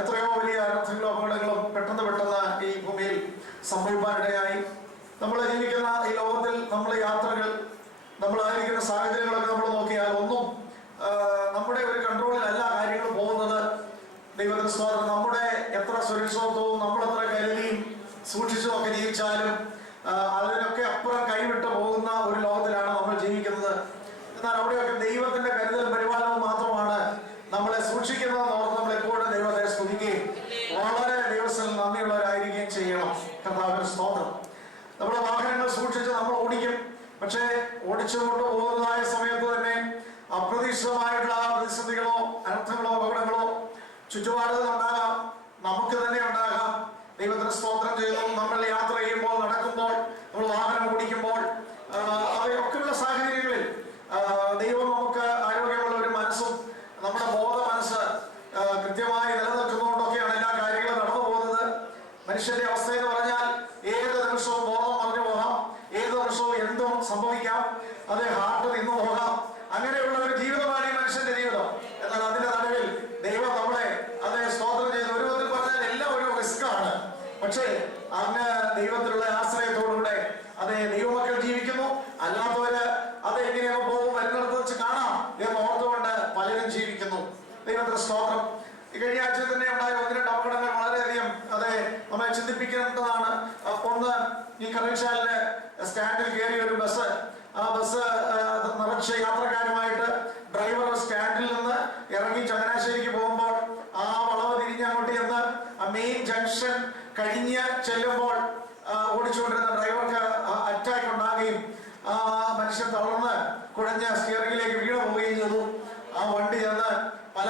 എത്രയോ വലിയ അനർത്ഥങ്ങളും അപകടങ്ങളും പെട്ടെന്ന് ഈ ഭൂമിയിൽ സംഭവിക്കാനിടയായി. നമ്മൾ ജീവിക്കുന്ന ഈ ലോകത്തിൽ നമ്മൾ യാത്രകൾ, നമ്മളായിരിക്കുന്ന സാഹചര്യങ്ങളൊക്കെ നമ്മൾ നോക്കിയാൽ ഒന്നും നമ്മുടെ ഒരു കൺട്രോളിലല്ല കാര്യങ്ങൾ പോകുന്നത്. ദൈവത്തിന് സ്തോത്രം. നമ്മുടെ എത്ര സുരക്ഷിതത്വവും നമ്മളെത്ര കരുതിയും സൂക്ഷിച്ചും ഒക്കെ ജീവിച്ചാലും അതിനൊക്കെ അപ്പുറം കൈവിട്ട് പോകുന്ന ഒരു ലോകത്തിലാണ് നമ്മൾ ജീവിക്കുന്നത്. എന്നാൽ അവിടെയൊക്കെ ദൈവത്തിന്റെ കരുതൽ പരിപാലനവും മാത്രമാണ് നമ്മളെ സൂക്ഷിക്കുന്നതെന്ന് ഓർത്ത് നമ്മൾ എപ്പോഴും ദൈവത്തെ സ്തുതിക്കുകയും വളരെ ദൈവത്തിൽ നന്ദിയുള്ളവരായിരിക്കുകയും ചെയ്യണം. കർത്താവിന് സ്തോത്രം. നമ്മുടെ വാഹനങ്ങൾ സൂക്ഷിച്ച് നമ്മൾ ഓടിക്കും. പക്ഷേ ഓടിച്ചുകൊണ്ട് പോകുന്നതായ സമയത്ത് തന്നെ അപ്രതീക്ഷിതമായിട്ടുള്ള പ്രതിസന്ധികളോ അനർത്ഥങ്ങളോ അപകടങ്ങളോ ചുറ്റുപാടുകൾ ഉണ്ടാകാം, നമുക്ക് തന്നെ ഉണ്ടാകാം. ദൈവത്തിന് സ്തോത്രം ചെയ്യുന്നു. നമ്മൾ യാത്ര ചെയ്യുമ്പോൾ, നടക്കുമ്പോൾ, നമ്മൾ വാഹനം ഓടിക്കുമ്പോൾ, അവയൊക്കെയുള്ള സാഹചര്യങ്ങളിൽ ദൈവം നമുക്ക് ആരോഗ്യമുള്ള ഒരു മനസ്സും നമ്മുടെ ബോധ മനസ്സ് കൃത്യമായി നിലനിൽക്കുന്നതുകൊണ്ടൊക്കെയാണ് എല്ലാ കാര്യങ്ങളും നടന്നു പോകുന്നത്. മനുഷ്യന്റെ അവസ്ഥ എന്ന് പറഞ്ഞാൽ ഏത് നിമിഷവും ബോധം മറിഞ്ഞു പോകാം, ഏത് നിമിഷവും എന്തും സംഭവിക്കാം, അത് ഹാർട്ട് നിന്നു പോകാം. അങ്ങനെയുള്ള ഒരു ജീവിതമാണ് ഈ മനുഷ്യന്റെ ജീവിതം. എന്നാൽ അതിന്റെ നടുവിൽ ദൈവം നമ്മളെ സ്തോത്രം ചെയ്ത് ഒരു വിധത്തിൽ പറഞ്ഞാൽ എല്ലാം ഒരു റിസ്ക് ആണ്. പക്ഷേ അങ്ങ് ദൈവത്തിലുള്ള ആശ്രയത്തോടുകൂടെ ദൈവമക്കൾ ജീവിക്കുന്നു. അല്ലാത്തവര് എങ്ങനെയൊക്കെ പോകും, വരുന്നിടത്ത് വെച്ച് കാണാം എന്ന് ഓർത്തുകൊണ്ട് പലരും ജീവിക്കുന്നു. ദൈവത്തിന്റെ സ്തോത്രം. കഴിഞ്ഞ ആഴ്ച തന്നെ ഉണ്ടായ 1-2 അപകടങ്ങൾ വളരെയധികം നമ്മളെ ചിന്തിപ്പിക്കേണ്ടതാണ്. ഒന്ന്, ഈ കറീഷാലിന്റെ സ്റ്റാൻഡിൽ കയറിയ ഒരു ബസ്, ആ ബസ് നിറച്ച് യാത്രക്കാരുമായിട്ട് ഡ്രൈവർ സ്റ്റാൻഡിൽ നിന്ന് ഇറങ്ങി ചങ്ങനാശ്ശേരിക്ക് പോകുമ്പോൾ ആ വളവ് തിരിഞ്ഞ് അങ്ങോട്ട് ചെന്ന് മെയിൻ ജംഗ്ഷൻ കഴിഞ്ഞ് ചെല്ലുമ്പോൾ ഓടിച്ചുകൊണ്ടിരുന്ന ഡ്രൈവർക്ക് അറ്റാക്ക് ഉണ്ടാകുകയും ആ മനുഷ്യൻ തളർന്ന് കുഴഞ്ഞ് സ്റ്റിയറിംഗിലേക്ക് വീണു പോവുകയും ചെയ്തു. ആ വണ്ടി ചെന്ന് പല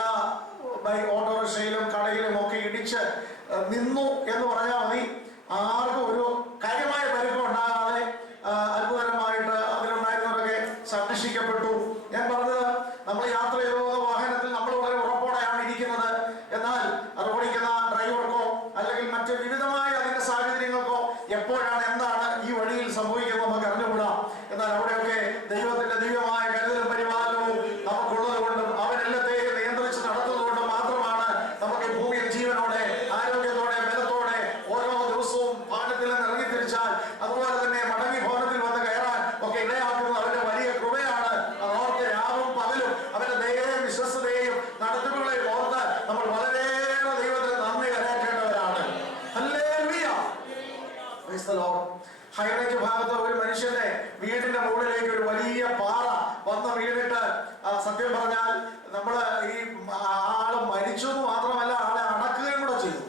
ഓട്ടോറിക്ഷയിലും കടയിലും ഒക്കെ ഇടിച്ച് നിന്നു എന്ന് പറഞ്ഞാൽ മതി. ആർക്കും ഒരു കാര്യമായ പരിക്കും ഉണ്ടാകാതെ അത്ഭുതകരമായിട്ട് അതിലുണ്ടായിരുന്നവരൊക്കെ സംരക്ഷിക്കപ്പെട്ടു. ഞാൻ പറഞ്ഞത്, നമ്മൾ യാത്ര ചെയ്ത വാഹനത്തിൽ നമ്മൾ വളരെ ഉറപ്പോടെയാണ് ഇരിക്കുന്നത്. എന്നാൽ അത് ഓടിക്കുന്ന ഡ്രൈവർക്കോ അല്ലെങ്കിൽ മറ്റ് വിവിധമായ അതിന്റെ സാഹചര്യങ്ങൾക്കോ എപ്പോഴാണ് എന്താണ് ഈ വഴിയിൽ സംഭവിക്കുന്നത് നമുക്ക് അറിഞ്ഞുകൂടാം. എന്നാൽ അവിടെയൊക്കെ ദൈവത്തിന്റെ ദിവ്യമായ കരുതലും പരിപാലനവും നമുക്കുള്ളത് കൊണ്ടും അവനെല്ലാത്തെയും നിയന്ത്രിച്ച് നടത്തുന്നതുകൊണ്ടും മാത്രമാണ് നമുക്ക് ഭൂമിയിൽ ജീവനോടെ, ആരോഗ്യത്തോടെ, ബലത്തോടെ ഓരോ ദിവസവും ഭവനത്തിൽ നിന്ന് ഇറങ്ങിത്തിരിച്ചാൽ അതുപോലെ തന്നെ മടങ്ങി ഭവനത്തിൽ വന്ന് കയറാൻ ഒക്കെ ഇടയാക്കുന്നത് അവന്റെ വലിയ കൃപയാണ്. അതോർത്ത് രാവും പകലും അവന്റെ ദയയെയും വിശ്വസ്തതയെയും നടത്തിപ്പുകളെയും ഓർത്ത് നമ്മൾ വളരെയേറെ ദൈവത്തിന് നന്ദി കരേറ്റേണ്ടവരാണ്. Hallelujah. Praise the Lord. High range ഭാഗത്ത് ഒരു മനുഷ്യന്റെ വീടിന്റെ മുകളിലേക്ക് ഒരു വലിയ പാറ വന്ന് വീണിട്ട് സത്യം പറഞ്ഞാൽ നമ്മള് ഈ ആള് മരിച്ചു എന്ന് മാത്രമല്ല, ആളെ അടക്കുകയും കൂടെ ചെയ്തു.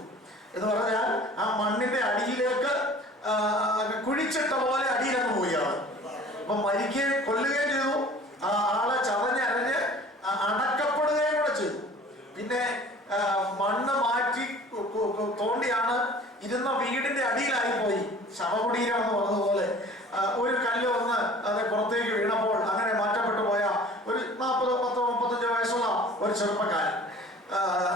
എന്ന് പറഞ്ഞാൽ ആ മണ്ണിന്റെ അടിയിലേക്ക് കുഴിച്ചിട്ട പോലെ അടിയിലങ്ങ് പോയി ആള്. അപ്പൊ മരിക്കുകയും കൊല്ലുകയും ചെയ്തു. ആ ആളെ ചതഞ്ഞരഞ്ഞ് അടക്കപ്പെടുകയും കൂടെ ചെയ്തു. പിന്നെ മണ്ണ് മാറ്റി തോണ്ടിയാണ് ഇരുന്ന വീടിന്റെ അടിയിലായി പോയി. ശവകുടീരം എന്ന് പറഞ്ഞതുപോലെ ഒരു കല്ല് വന്ന് പുറത്തേക്ക് വീണപ്പോൾ അങ്ങനെ മാറ്റപ്പെട്ടു പോയ ഒരു 40-35 വയസ്സുള്ള ഒരു ചെറുപ്പക്കാരൻ.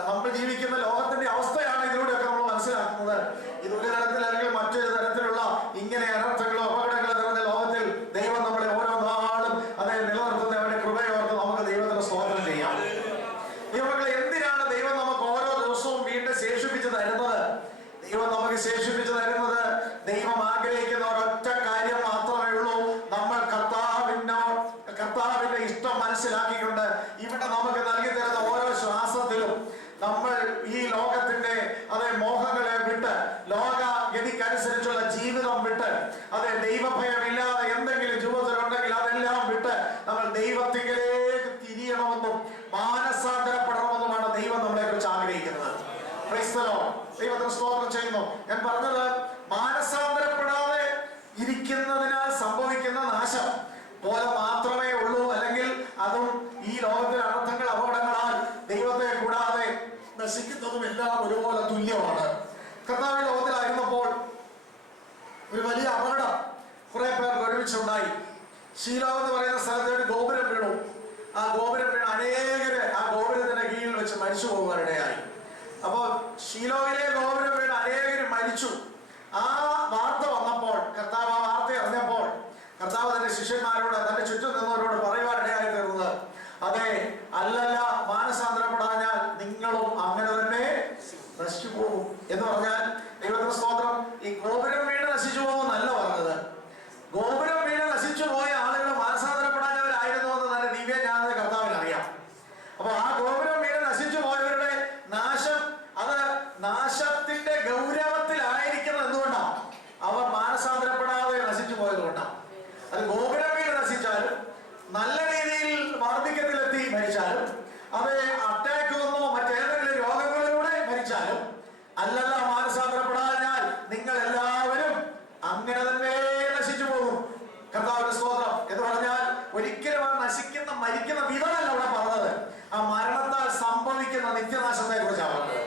നമ്മൾ ജീവിക്കുന്ന ലോകത്തിന്റെ അവസ്ഥയാണ് ഇതിലൂടെയൊക്കെ നമ്മൾ മനസ്സിലാക്കുന്നത്. ഇതൊരു തരത്തിൽ അല്ലെങ്കിൽ മറ്റൊരു തരത്തിലുള്ള ഇങ്ങനെ അനർത്ഥങ്ങളോ അപകടങ്ങളോ നിറഞ്ഞ ലോകത്തിൽ ദൈവം നമ്മളെ ഓരോ നാളും നിലനിർത്തുന്ന അവന്റെ കൃപയോർത്ത് നമുക്ക് ദൈവത്തിന് സ്തോത്രം ചെയ്യാം. ദൈവമക്കളെ, എന്തിനാണ് ദൈവം നമുക്ക് ഓരോ ദിവസവും വീണ്ടും ശേഷിപ്പിച്ച് തരുന്നത്? ദൈവം നമുക്ക് ശേഷിപ്പിച്ച് തരുന്നത് ദൈവം ആഗ്രഹിക്കുന്ന ഒരൊറ്റ കാര്യം മാത്രമേ ഉള്ളൂ. നമ്മൾ കർത്താവിന്റെ ഇഷ്ടം മനസ്സിലാക്കിക്കൊണ്ട് ഇവിടെ നമുക്ക് നൽകി തരുന്ന ഓരോ ശ്വാസത്തിലും നമ്മൾ ഈ ലോകത്തിന്റെ മോഹങ്ങളെ വിട്ട്, ലോകഗതിക്കനുസരിച്ചുള്ള ജീവിതം വിട്ട്, ദൈവഭയമില്ലാതെ എന്തെങ്കിലും ജീവിതത്തിലുണ്ടെങ്കിൽ അതെല്ലാം വിട്ട് നമ്മൾ ദൈവത്തിലേക്ക് തിരിയണമെന്നും മാനസാന്തരപ്പെടണമെന്നുമാണ് ദൈവം നമ്മളെ കുറിച്ച് ആഗ്രഹിക്കുന്നത്. ദൈവത്തിന് സ്തോത്രം ചെയ്യുന്നു. ഞാൻ പറഞ്ഞത്, മാനസാന്തരപ്പെടാതെ ഇരിക്കുന്നതിനാൽ സംഭവിക്കുന്ന നാശം പോലെ മാത്രമേ ഉള്ളൂ. അല്ലെങ്കിൽ അതും ഈ ലോകത്തിലെ അനർത്ഥങ്ങൾ അപകടങ്ങളാൽ ദൈവത്തെ കൂടാതെ നശിക്കുന്നതും എല്ലാം ഒരുപോലെ തുല്യമാണ്. കർത്താവ് ലോകത്തിലായിരുന്നപ്പോൾ ഒരു വലിയ അപകടം കുറെ പേർക്ക് ഒരുമിച്ചുണ്ടായി. ശീലോ എന്ന് പറയുന്ന സ്ഥലത്ത് ഒരു ഗോപുരം വീണു. ആ ഗോപുരം വീണ് അനേകര് ആ ഗോപുരത്തിന്റെ കീഴിൽ വെച്ച് മരിച്ചു പോകുവാനിടയായി. അപ്പോ ശീലോയിലെ ഗോപുരം വീണ് അനേകര് മരിച്ചു. ആ വാർത്ത വന്നപ്പോൾ, കർത്താവ് ആ വാർത്ത അറിഞ്ഞപ്പോൾ കർത്താവ് തന്റെ ശിഷ്യന്മാരോട്, തന്റെ ചുറ്റും നിന്നവരോട് പറയുവാനിടയായി തീർന്നത്, അല്ലല്ല, മാനസാന്തരപ്പെടാഞ്ഞാൽ നിങ്ങളും അങ്ങനെ തന്നെ മരിച്ചാലും, അത് അറ്റാക്ക് വന്നോ മറ്റേതെങ്കിലും രോഗങ്ങളിലൂടെ മരിച്ചാലും, അല്ലല്ല മാനസാന്തരപ്പെടാഞ്ഞാൽ നിങ്ങൾ എല്ലാവരും അങ്ങനെ തന്നെ നശിച്ചു പോകും. കർത്താവിന്റെ സ്തോത്രം. എന്ന് പറഞ്ഞാൽ ഒരിക്കലും നശിക്കുന്ന മരിക്കുന്ന വിധമല്ല അവിടെ പറഞ്ഞത്, ആ മരണത്താൽ സംഭവിക്കുന്ന നിത്യനാശത്തെ കുറിച്ചാണ് പറഞ്ഞത്.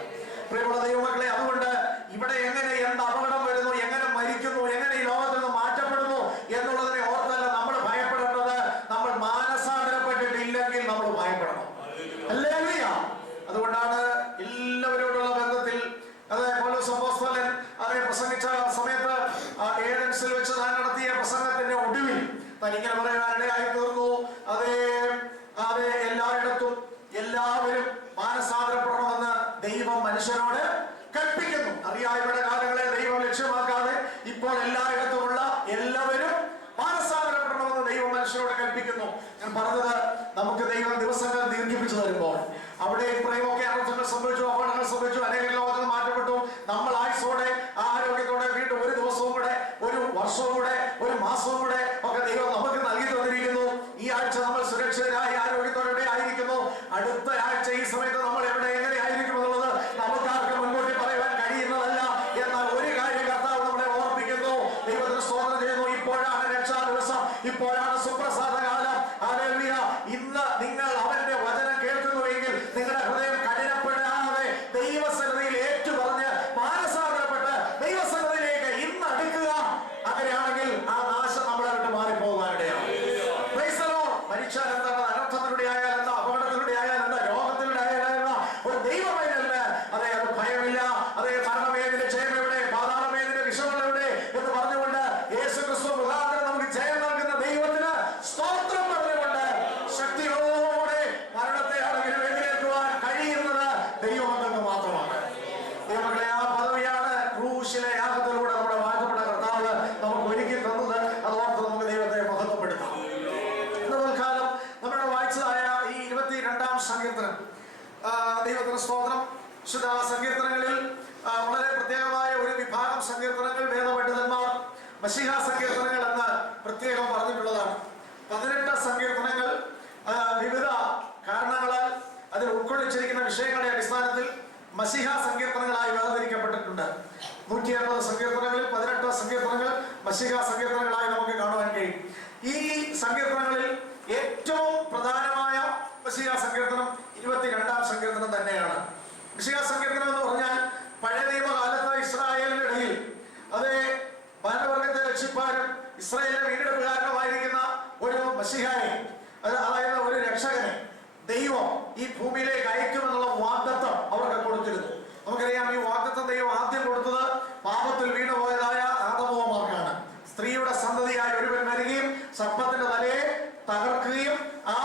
പ്രിയമുള്ള ദൈവമക്കളെ, അതുകൊണ്ട് ഇവിടെ എങ്ങനെ എന്ത് അപകടം വരുന്നു, എങ്ങനെ മരിക്കുന്നു, എങ്ങനെ ഈ ലോകത്തിൽ നിന്ന് മാറ്റപ്പെടുന്നു എന്നുള്ളതിനെ ഓർത്തല്ല നമ്മൾ ഭയപ്പെടേണ്ടത്. നമ്മൾ മാനസാന്തരപ്പെട്ടിട്ടില്ലെങ്കിൽ നമ്മൾ ഭയപ്പെടണം. ഹല്ലേലൂയ. അതുകൊണ്ടാണ് എല്ലാവരോടുള്ള ബന്ധത്തിൽ അതേപോലെ അപ്പോസ്തലൻ അതേ പ്രസംഗിച്ച സമയത്ത് ഏതൻസിൽ വെച്ച് താൻ നടത്തിയ പ്രസംഗത്തിന്റെ ഒടുവിൽ താൻ ഇങ്ങനെ പറയാനിടയായി തീർന്നു, അതേ എല്ലായിടത്തും എല്ലാവരും മാനസാന്തരപ്പെടണമെന്ന് ദൈവം മനുഷ്യരോട് കൽപ്പിക്കുന്നു. അറിയായ്മയുടെ കാലങ്ങളെ ദൈവം ലക്ഷ്യമാക്കാതെ ഇപ്പോൾ എല്ലായിടത്തുമുള്ള എല്ലാവരും മാനസാന്തരപ്പെടണമെന്ന് ദൈവം മനുഷ്യരോട് കൽപ്പിക്കുന്നു. ഞാൻ പറഞ്ഞത്, നമുക്ക് ദൈവം ദിവസങ്ങൾ ദീർഘിപ്പിച്ചു തരുമ്പോൾ അവിടെ ഇത്രയുമൊക്കെ അനർത്ഥങ്ങൾ സംഭവിച്ചു, അപകടങ്ങൾ സംഭവിച്ചു, അനേകം ലോകത്തിൽ മാറ്റപ്പെട്ടു. നമ്മൾ ആയുസ്സോടെ ആരോഗ്യത്തോടെ വീണ്ടും ഒരു ദിവസവും കൂടെ, ഒരു വർഷവും കൂടെ, ഒരു മാസവും കൂടെ ഒക്കെ ദൈവം നമുക്ക് നൽകി തന്നിരിക്കുന്നു. ഈ ആഴ്ച നമ്മൾ സുരക്ഷിതരായി ആരോഗ്യത്തോടെ ആയിരിക്കുന്നു. അടുത്ത ആഴ്ച ഈ സമയത്ത് നമ്മൾ എവിടെ എങ്ങനെ ആയിരിക്കും എന്നുള്ളത് നമുക്കാർക്കും മുൻകൂട്ടി പറയുവാൻ കഴിയുന്നതല്ല. എന്നാൽ ഒരു കാര്യം കർത്താവ് നമ്മളെ ഓർമ്മിക്കുന്നു. ദൈവത്തിന് സ്തോത്രം ചെയ്യുന്നു. ഇപ്പോഴാണ് രക്ഷാ ദിവസം, ഇപ്പോഴാണ് സുപ്രസാദ കാലം. ഹല്ലേലൂയ. ഇന്ന് നിങ്ങൾ അവന്റെ വചനം കേൾക്കുന്നുവെങ്കിൽ നിങ്ങളുടെ ഹൃദയം കഠിനപ്പെടാതെ ദൈവസന്നിധിയിൽ ഏറ്റുപറഞ്ഞ് മാനസാന്തരപ്പെട്ട് ദൈവസന്നിധിയിലേക്ക് ഇന്ന് അടുക്കുക. അങ്ങനെയാണെങ്കിൽ ആ നാശം നമ്മളെ വിട്ട് മാറിപ്പോകാനിടയാണ്. മരിച്ചാൽ എന്താണ്, അനർത്ഥത്തിലൂടെ ആയാൽ എന്താ, അപകടത്തിലൂടെ ആയാൽ എന്താ, രോഗത്തിലൂടെ ആയാൽ എന്താ, ഒരു ദൈവമൈനല്ല. അതെ, അത് ഭയമില്ല. അതേ, മരണമേതിന്റെ ജയമെവിടെ, പാതാളമേതിന്റെ വിഷമമെവിടെ എന്ന് പറഞ്ഞുകൊണ്ട് യേശു ക്രിസ്തു മുഖാന്തരം നമുക്ക് ജയം നൽകുന്ന ദൈവത്തിന് സ്തോത്രം പറഞ്ഞുകൊണ്ട് ശക്തിയോടെ മരണത്തെ ആണെങ്കിലും എതിരേൽക്കുവാൻ കഴിയുന്നത് ദൈവമക്കൾക്ക് മാത്രമാണ്. ദൈവമക്കളെ, ആ പദവിയാണ് ക്രൂശിലെ യാഗത്തിലൂടെ നമ്മുടെ വാഴ്ത്തപ്പെട്ട കർത്താവ് നമുക്ക് ഒരുക്കി തന്നത്. അതോർത്ത് നമുക്ക് ദൈവത്തെ മഹത്വപ്പെടുത്താം. കാലം നമ്മുടെ വായിച്ചതായ ഈ 22-ാം സങ്കീർത്തനം, ദൈവത്തിന് സ്തോത്രം. വിശുദ്ധ സങ്കീർത്തനങ്ങളിൽ വളരെ പ്രത്യേകമായ ഒരു വിഭാഗം സങ്കീർത്തനങ്ങൾ വേദപണ്ഡിതന്മാർ മശീഹ സങ്കീർത്തനങ്ങൾ എന്ന് പ്രത്യേകം പറഞ്ഞിട്ടുള്ളതാണ്. 18 സങ്കീർത്തനങ്ങൾ വിവിധ കാരണങ്ങളാൽ അതിൽ ഉൾക്കൊള്ളിച്ചിരിക്കുന്ന വിഷയങ്ങളുടെ അടിസ്ഥാനത്തിൽ മശീഹ സങ്കീർത്തനങ്ങളായി വേർതിരിക്കപ്പെട്ടിട്ടുണ്ട്. 180 സങ്കീർത്തനങ്ങളിൽ 18 സങ്കീർത്തനങ്ങൾ മശീഹ സങ്കീർത്തനങ്ങളായി നമുക്ക് കാണുവാൻ കഴിയും. ഈ സങ്കീർത്തനങ്ങളിൽ ഏറ്റവും പ്രധാനമായ മശീഹ സങ്കീർത്തനം 22-ാം സങ്കീർത്തനം തന്നെയാണ്. മശീഹ സങ്കീർത്തനം എന്ന് പറഞ്ഞാൽ പഴയ നിയമകാലത്ത് ഇസ്രായേലിന്റെ ഇടയിൽ അതേ മാനവർഗത്തെ രക്ഷിപ്പാനും ഇസ്രായേലിന്റെ വീണ്ടെടുപ്പുകാരനുമായിരിക്കുന്ന ഒരു മശീഹയെ, അതായത് ഒരു രക്ഷകനെ ദൈവം ഈ ഭൂമിയിലേക്ക് അയക്കുമെന്നുള്ള വാഗ്ദത്തം അവർക്ക് കൊടുത്തിരുന്നു. നമുക്കറിയാം, ഈ വാഗ്ദത്തം ദൈവം ആദ്യം കൊടുത്തത് പാപത്തിൽ വീണുപോയതായ ആദമോമാർക്കാണ്. സ്ത്രീയുടെ സന്തതിയായി ഒരുവൻ വരികയും സർപ്പത്തിന്റെ തലയെ തകർക്കുകയും ആ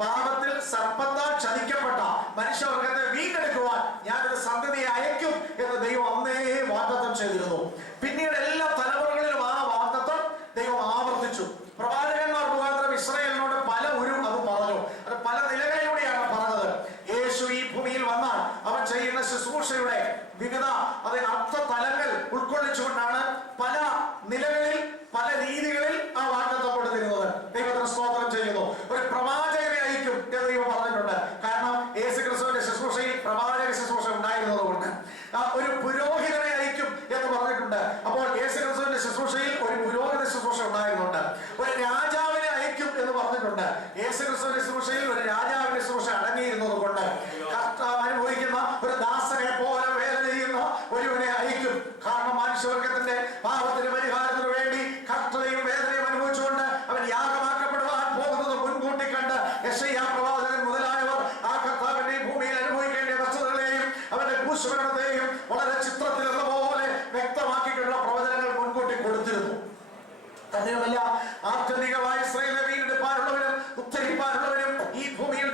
പാപത്തിൽ സർപ്പത്താൽ ചതിക്കപ്പെട്ട മനുഷ്യവർഗത്തെ വീണ്ടെടുക്കുവാൻ ഞാനൊരു സന്തതിയെ അയക്കും എന്ന് ദൈവം അന്നേ വാഗ്ദത്തം ചെയ്തിരുന്നു. പിന്നീട് എല്ലാ തലമുറകളിലും ആ വാഗ്ദത്തം ദൈവം ആവർത്തിച്ചു. പ്രവാചകന്മാർ മുഖാന്തരം ഇസ്രായേലിനോട് പല അത് പറഞ്ഞു. അത് പല നിലകളിലൂടെയാണ് പറഞ്ഞത്. യേശു ഈ ഭൂമിയിൽ വന്നാൽ അവൻ ചെയ്യുന്ന ശുശ്രൂഷയുടെ വിവിധ അർത്ഥ തലങ്ങൾ ഉൾക്കൊള്ളിച്ചുകൊണ്ടാണ് പല നിലകളിൽ പല രീതികളിൽ ആ വാഗ്ദത്തം കൊടുത്തിരുന്നത്. ദൈവത്തിന് സ്തോത്രം ചെയ്യുന്നു. ഒരു പ്രവാചകനെ അയക്കും എന്ന് ദൈവം പറഞ്ഞിട്ടുണ്ട്. കാരണം യേശു ക്രിസ്തുവിന്റെ ശുശ്രൂഷയിൽ പ്രവാചക ശുശ്രൂഷ ഉണ്ടായിരുന്നത് കൊണ്ട്. ഒരു പുരോഹിതനെ അയക്കും എന്ന് പറഞ്ഞിട്ടുണ്ട്. അപ്പോൾ യേശു ക്രിസ്തുവിന്റെ ശുശ്രൂഷയിൽ ഒരു പുരോഹിത ശുശ്രൂഷ ഉണ്ടായിരുന്നുണ്ട്. ഒരു രാജാവിനെ അയക്കും എന്ന് പറഞ്ഞിട്ടുണ്ട്. യേശു ക്രിസ്തുവിന്റെ ശുശ്രൂഷയിൽ ഒരു രാജാവിന്റെ ശുശ്രൂഷ അടങ്ങിയിരുന്നത് കൊണ്ട് അനുഭവിക്കുന്ന ഒരു ദാസനെ പോലെ വേദന ചെയ്യുന്ന ഒരുവനെ അയക്കും. കാരണം മനുഷ്യവർഗത്തിന്റെ പാപത്തിന് പരിഹാരത്തിന് വേണ്ടി കഷ്ടതയും വേദനയും അനുഭവിച്ചുകൊണ്ട് അവൻ യാഗമാക്കപ്പെടുവാൻ പോകുന്നത് മുൻകൂട്ടി കണ്ട് യെശയ്യാ പ്രവാചകൻ മുതലായവർ ആ കർത്താവിന്റെ ഭൂമിയിൽ അനുഭവിക്കേണ്ട വസ്തുതകളെയും അവന്റെ ക്രൂശമരണത്തെയും വളരെ ചിത്രത്തിൽ എന്ന പോലെ വ്യക്തമാക്കിയിട്ടുള്ള പ്രവചനങ്ങൾ മുൻകൂട്ടി കൊടുത്തിരുന്നു. തന്നെയുമല്ല, ആത്യന്തികമായി ഇസ്രായേലിനെ വീണ്ടെടുപ്പാനുള്ളവരും ഉദ്ധരിപ്പാനുള്ളവരും ഈ ഭൂമിയിൽ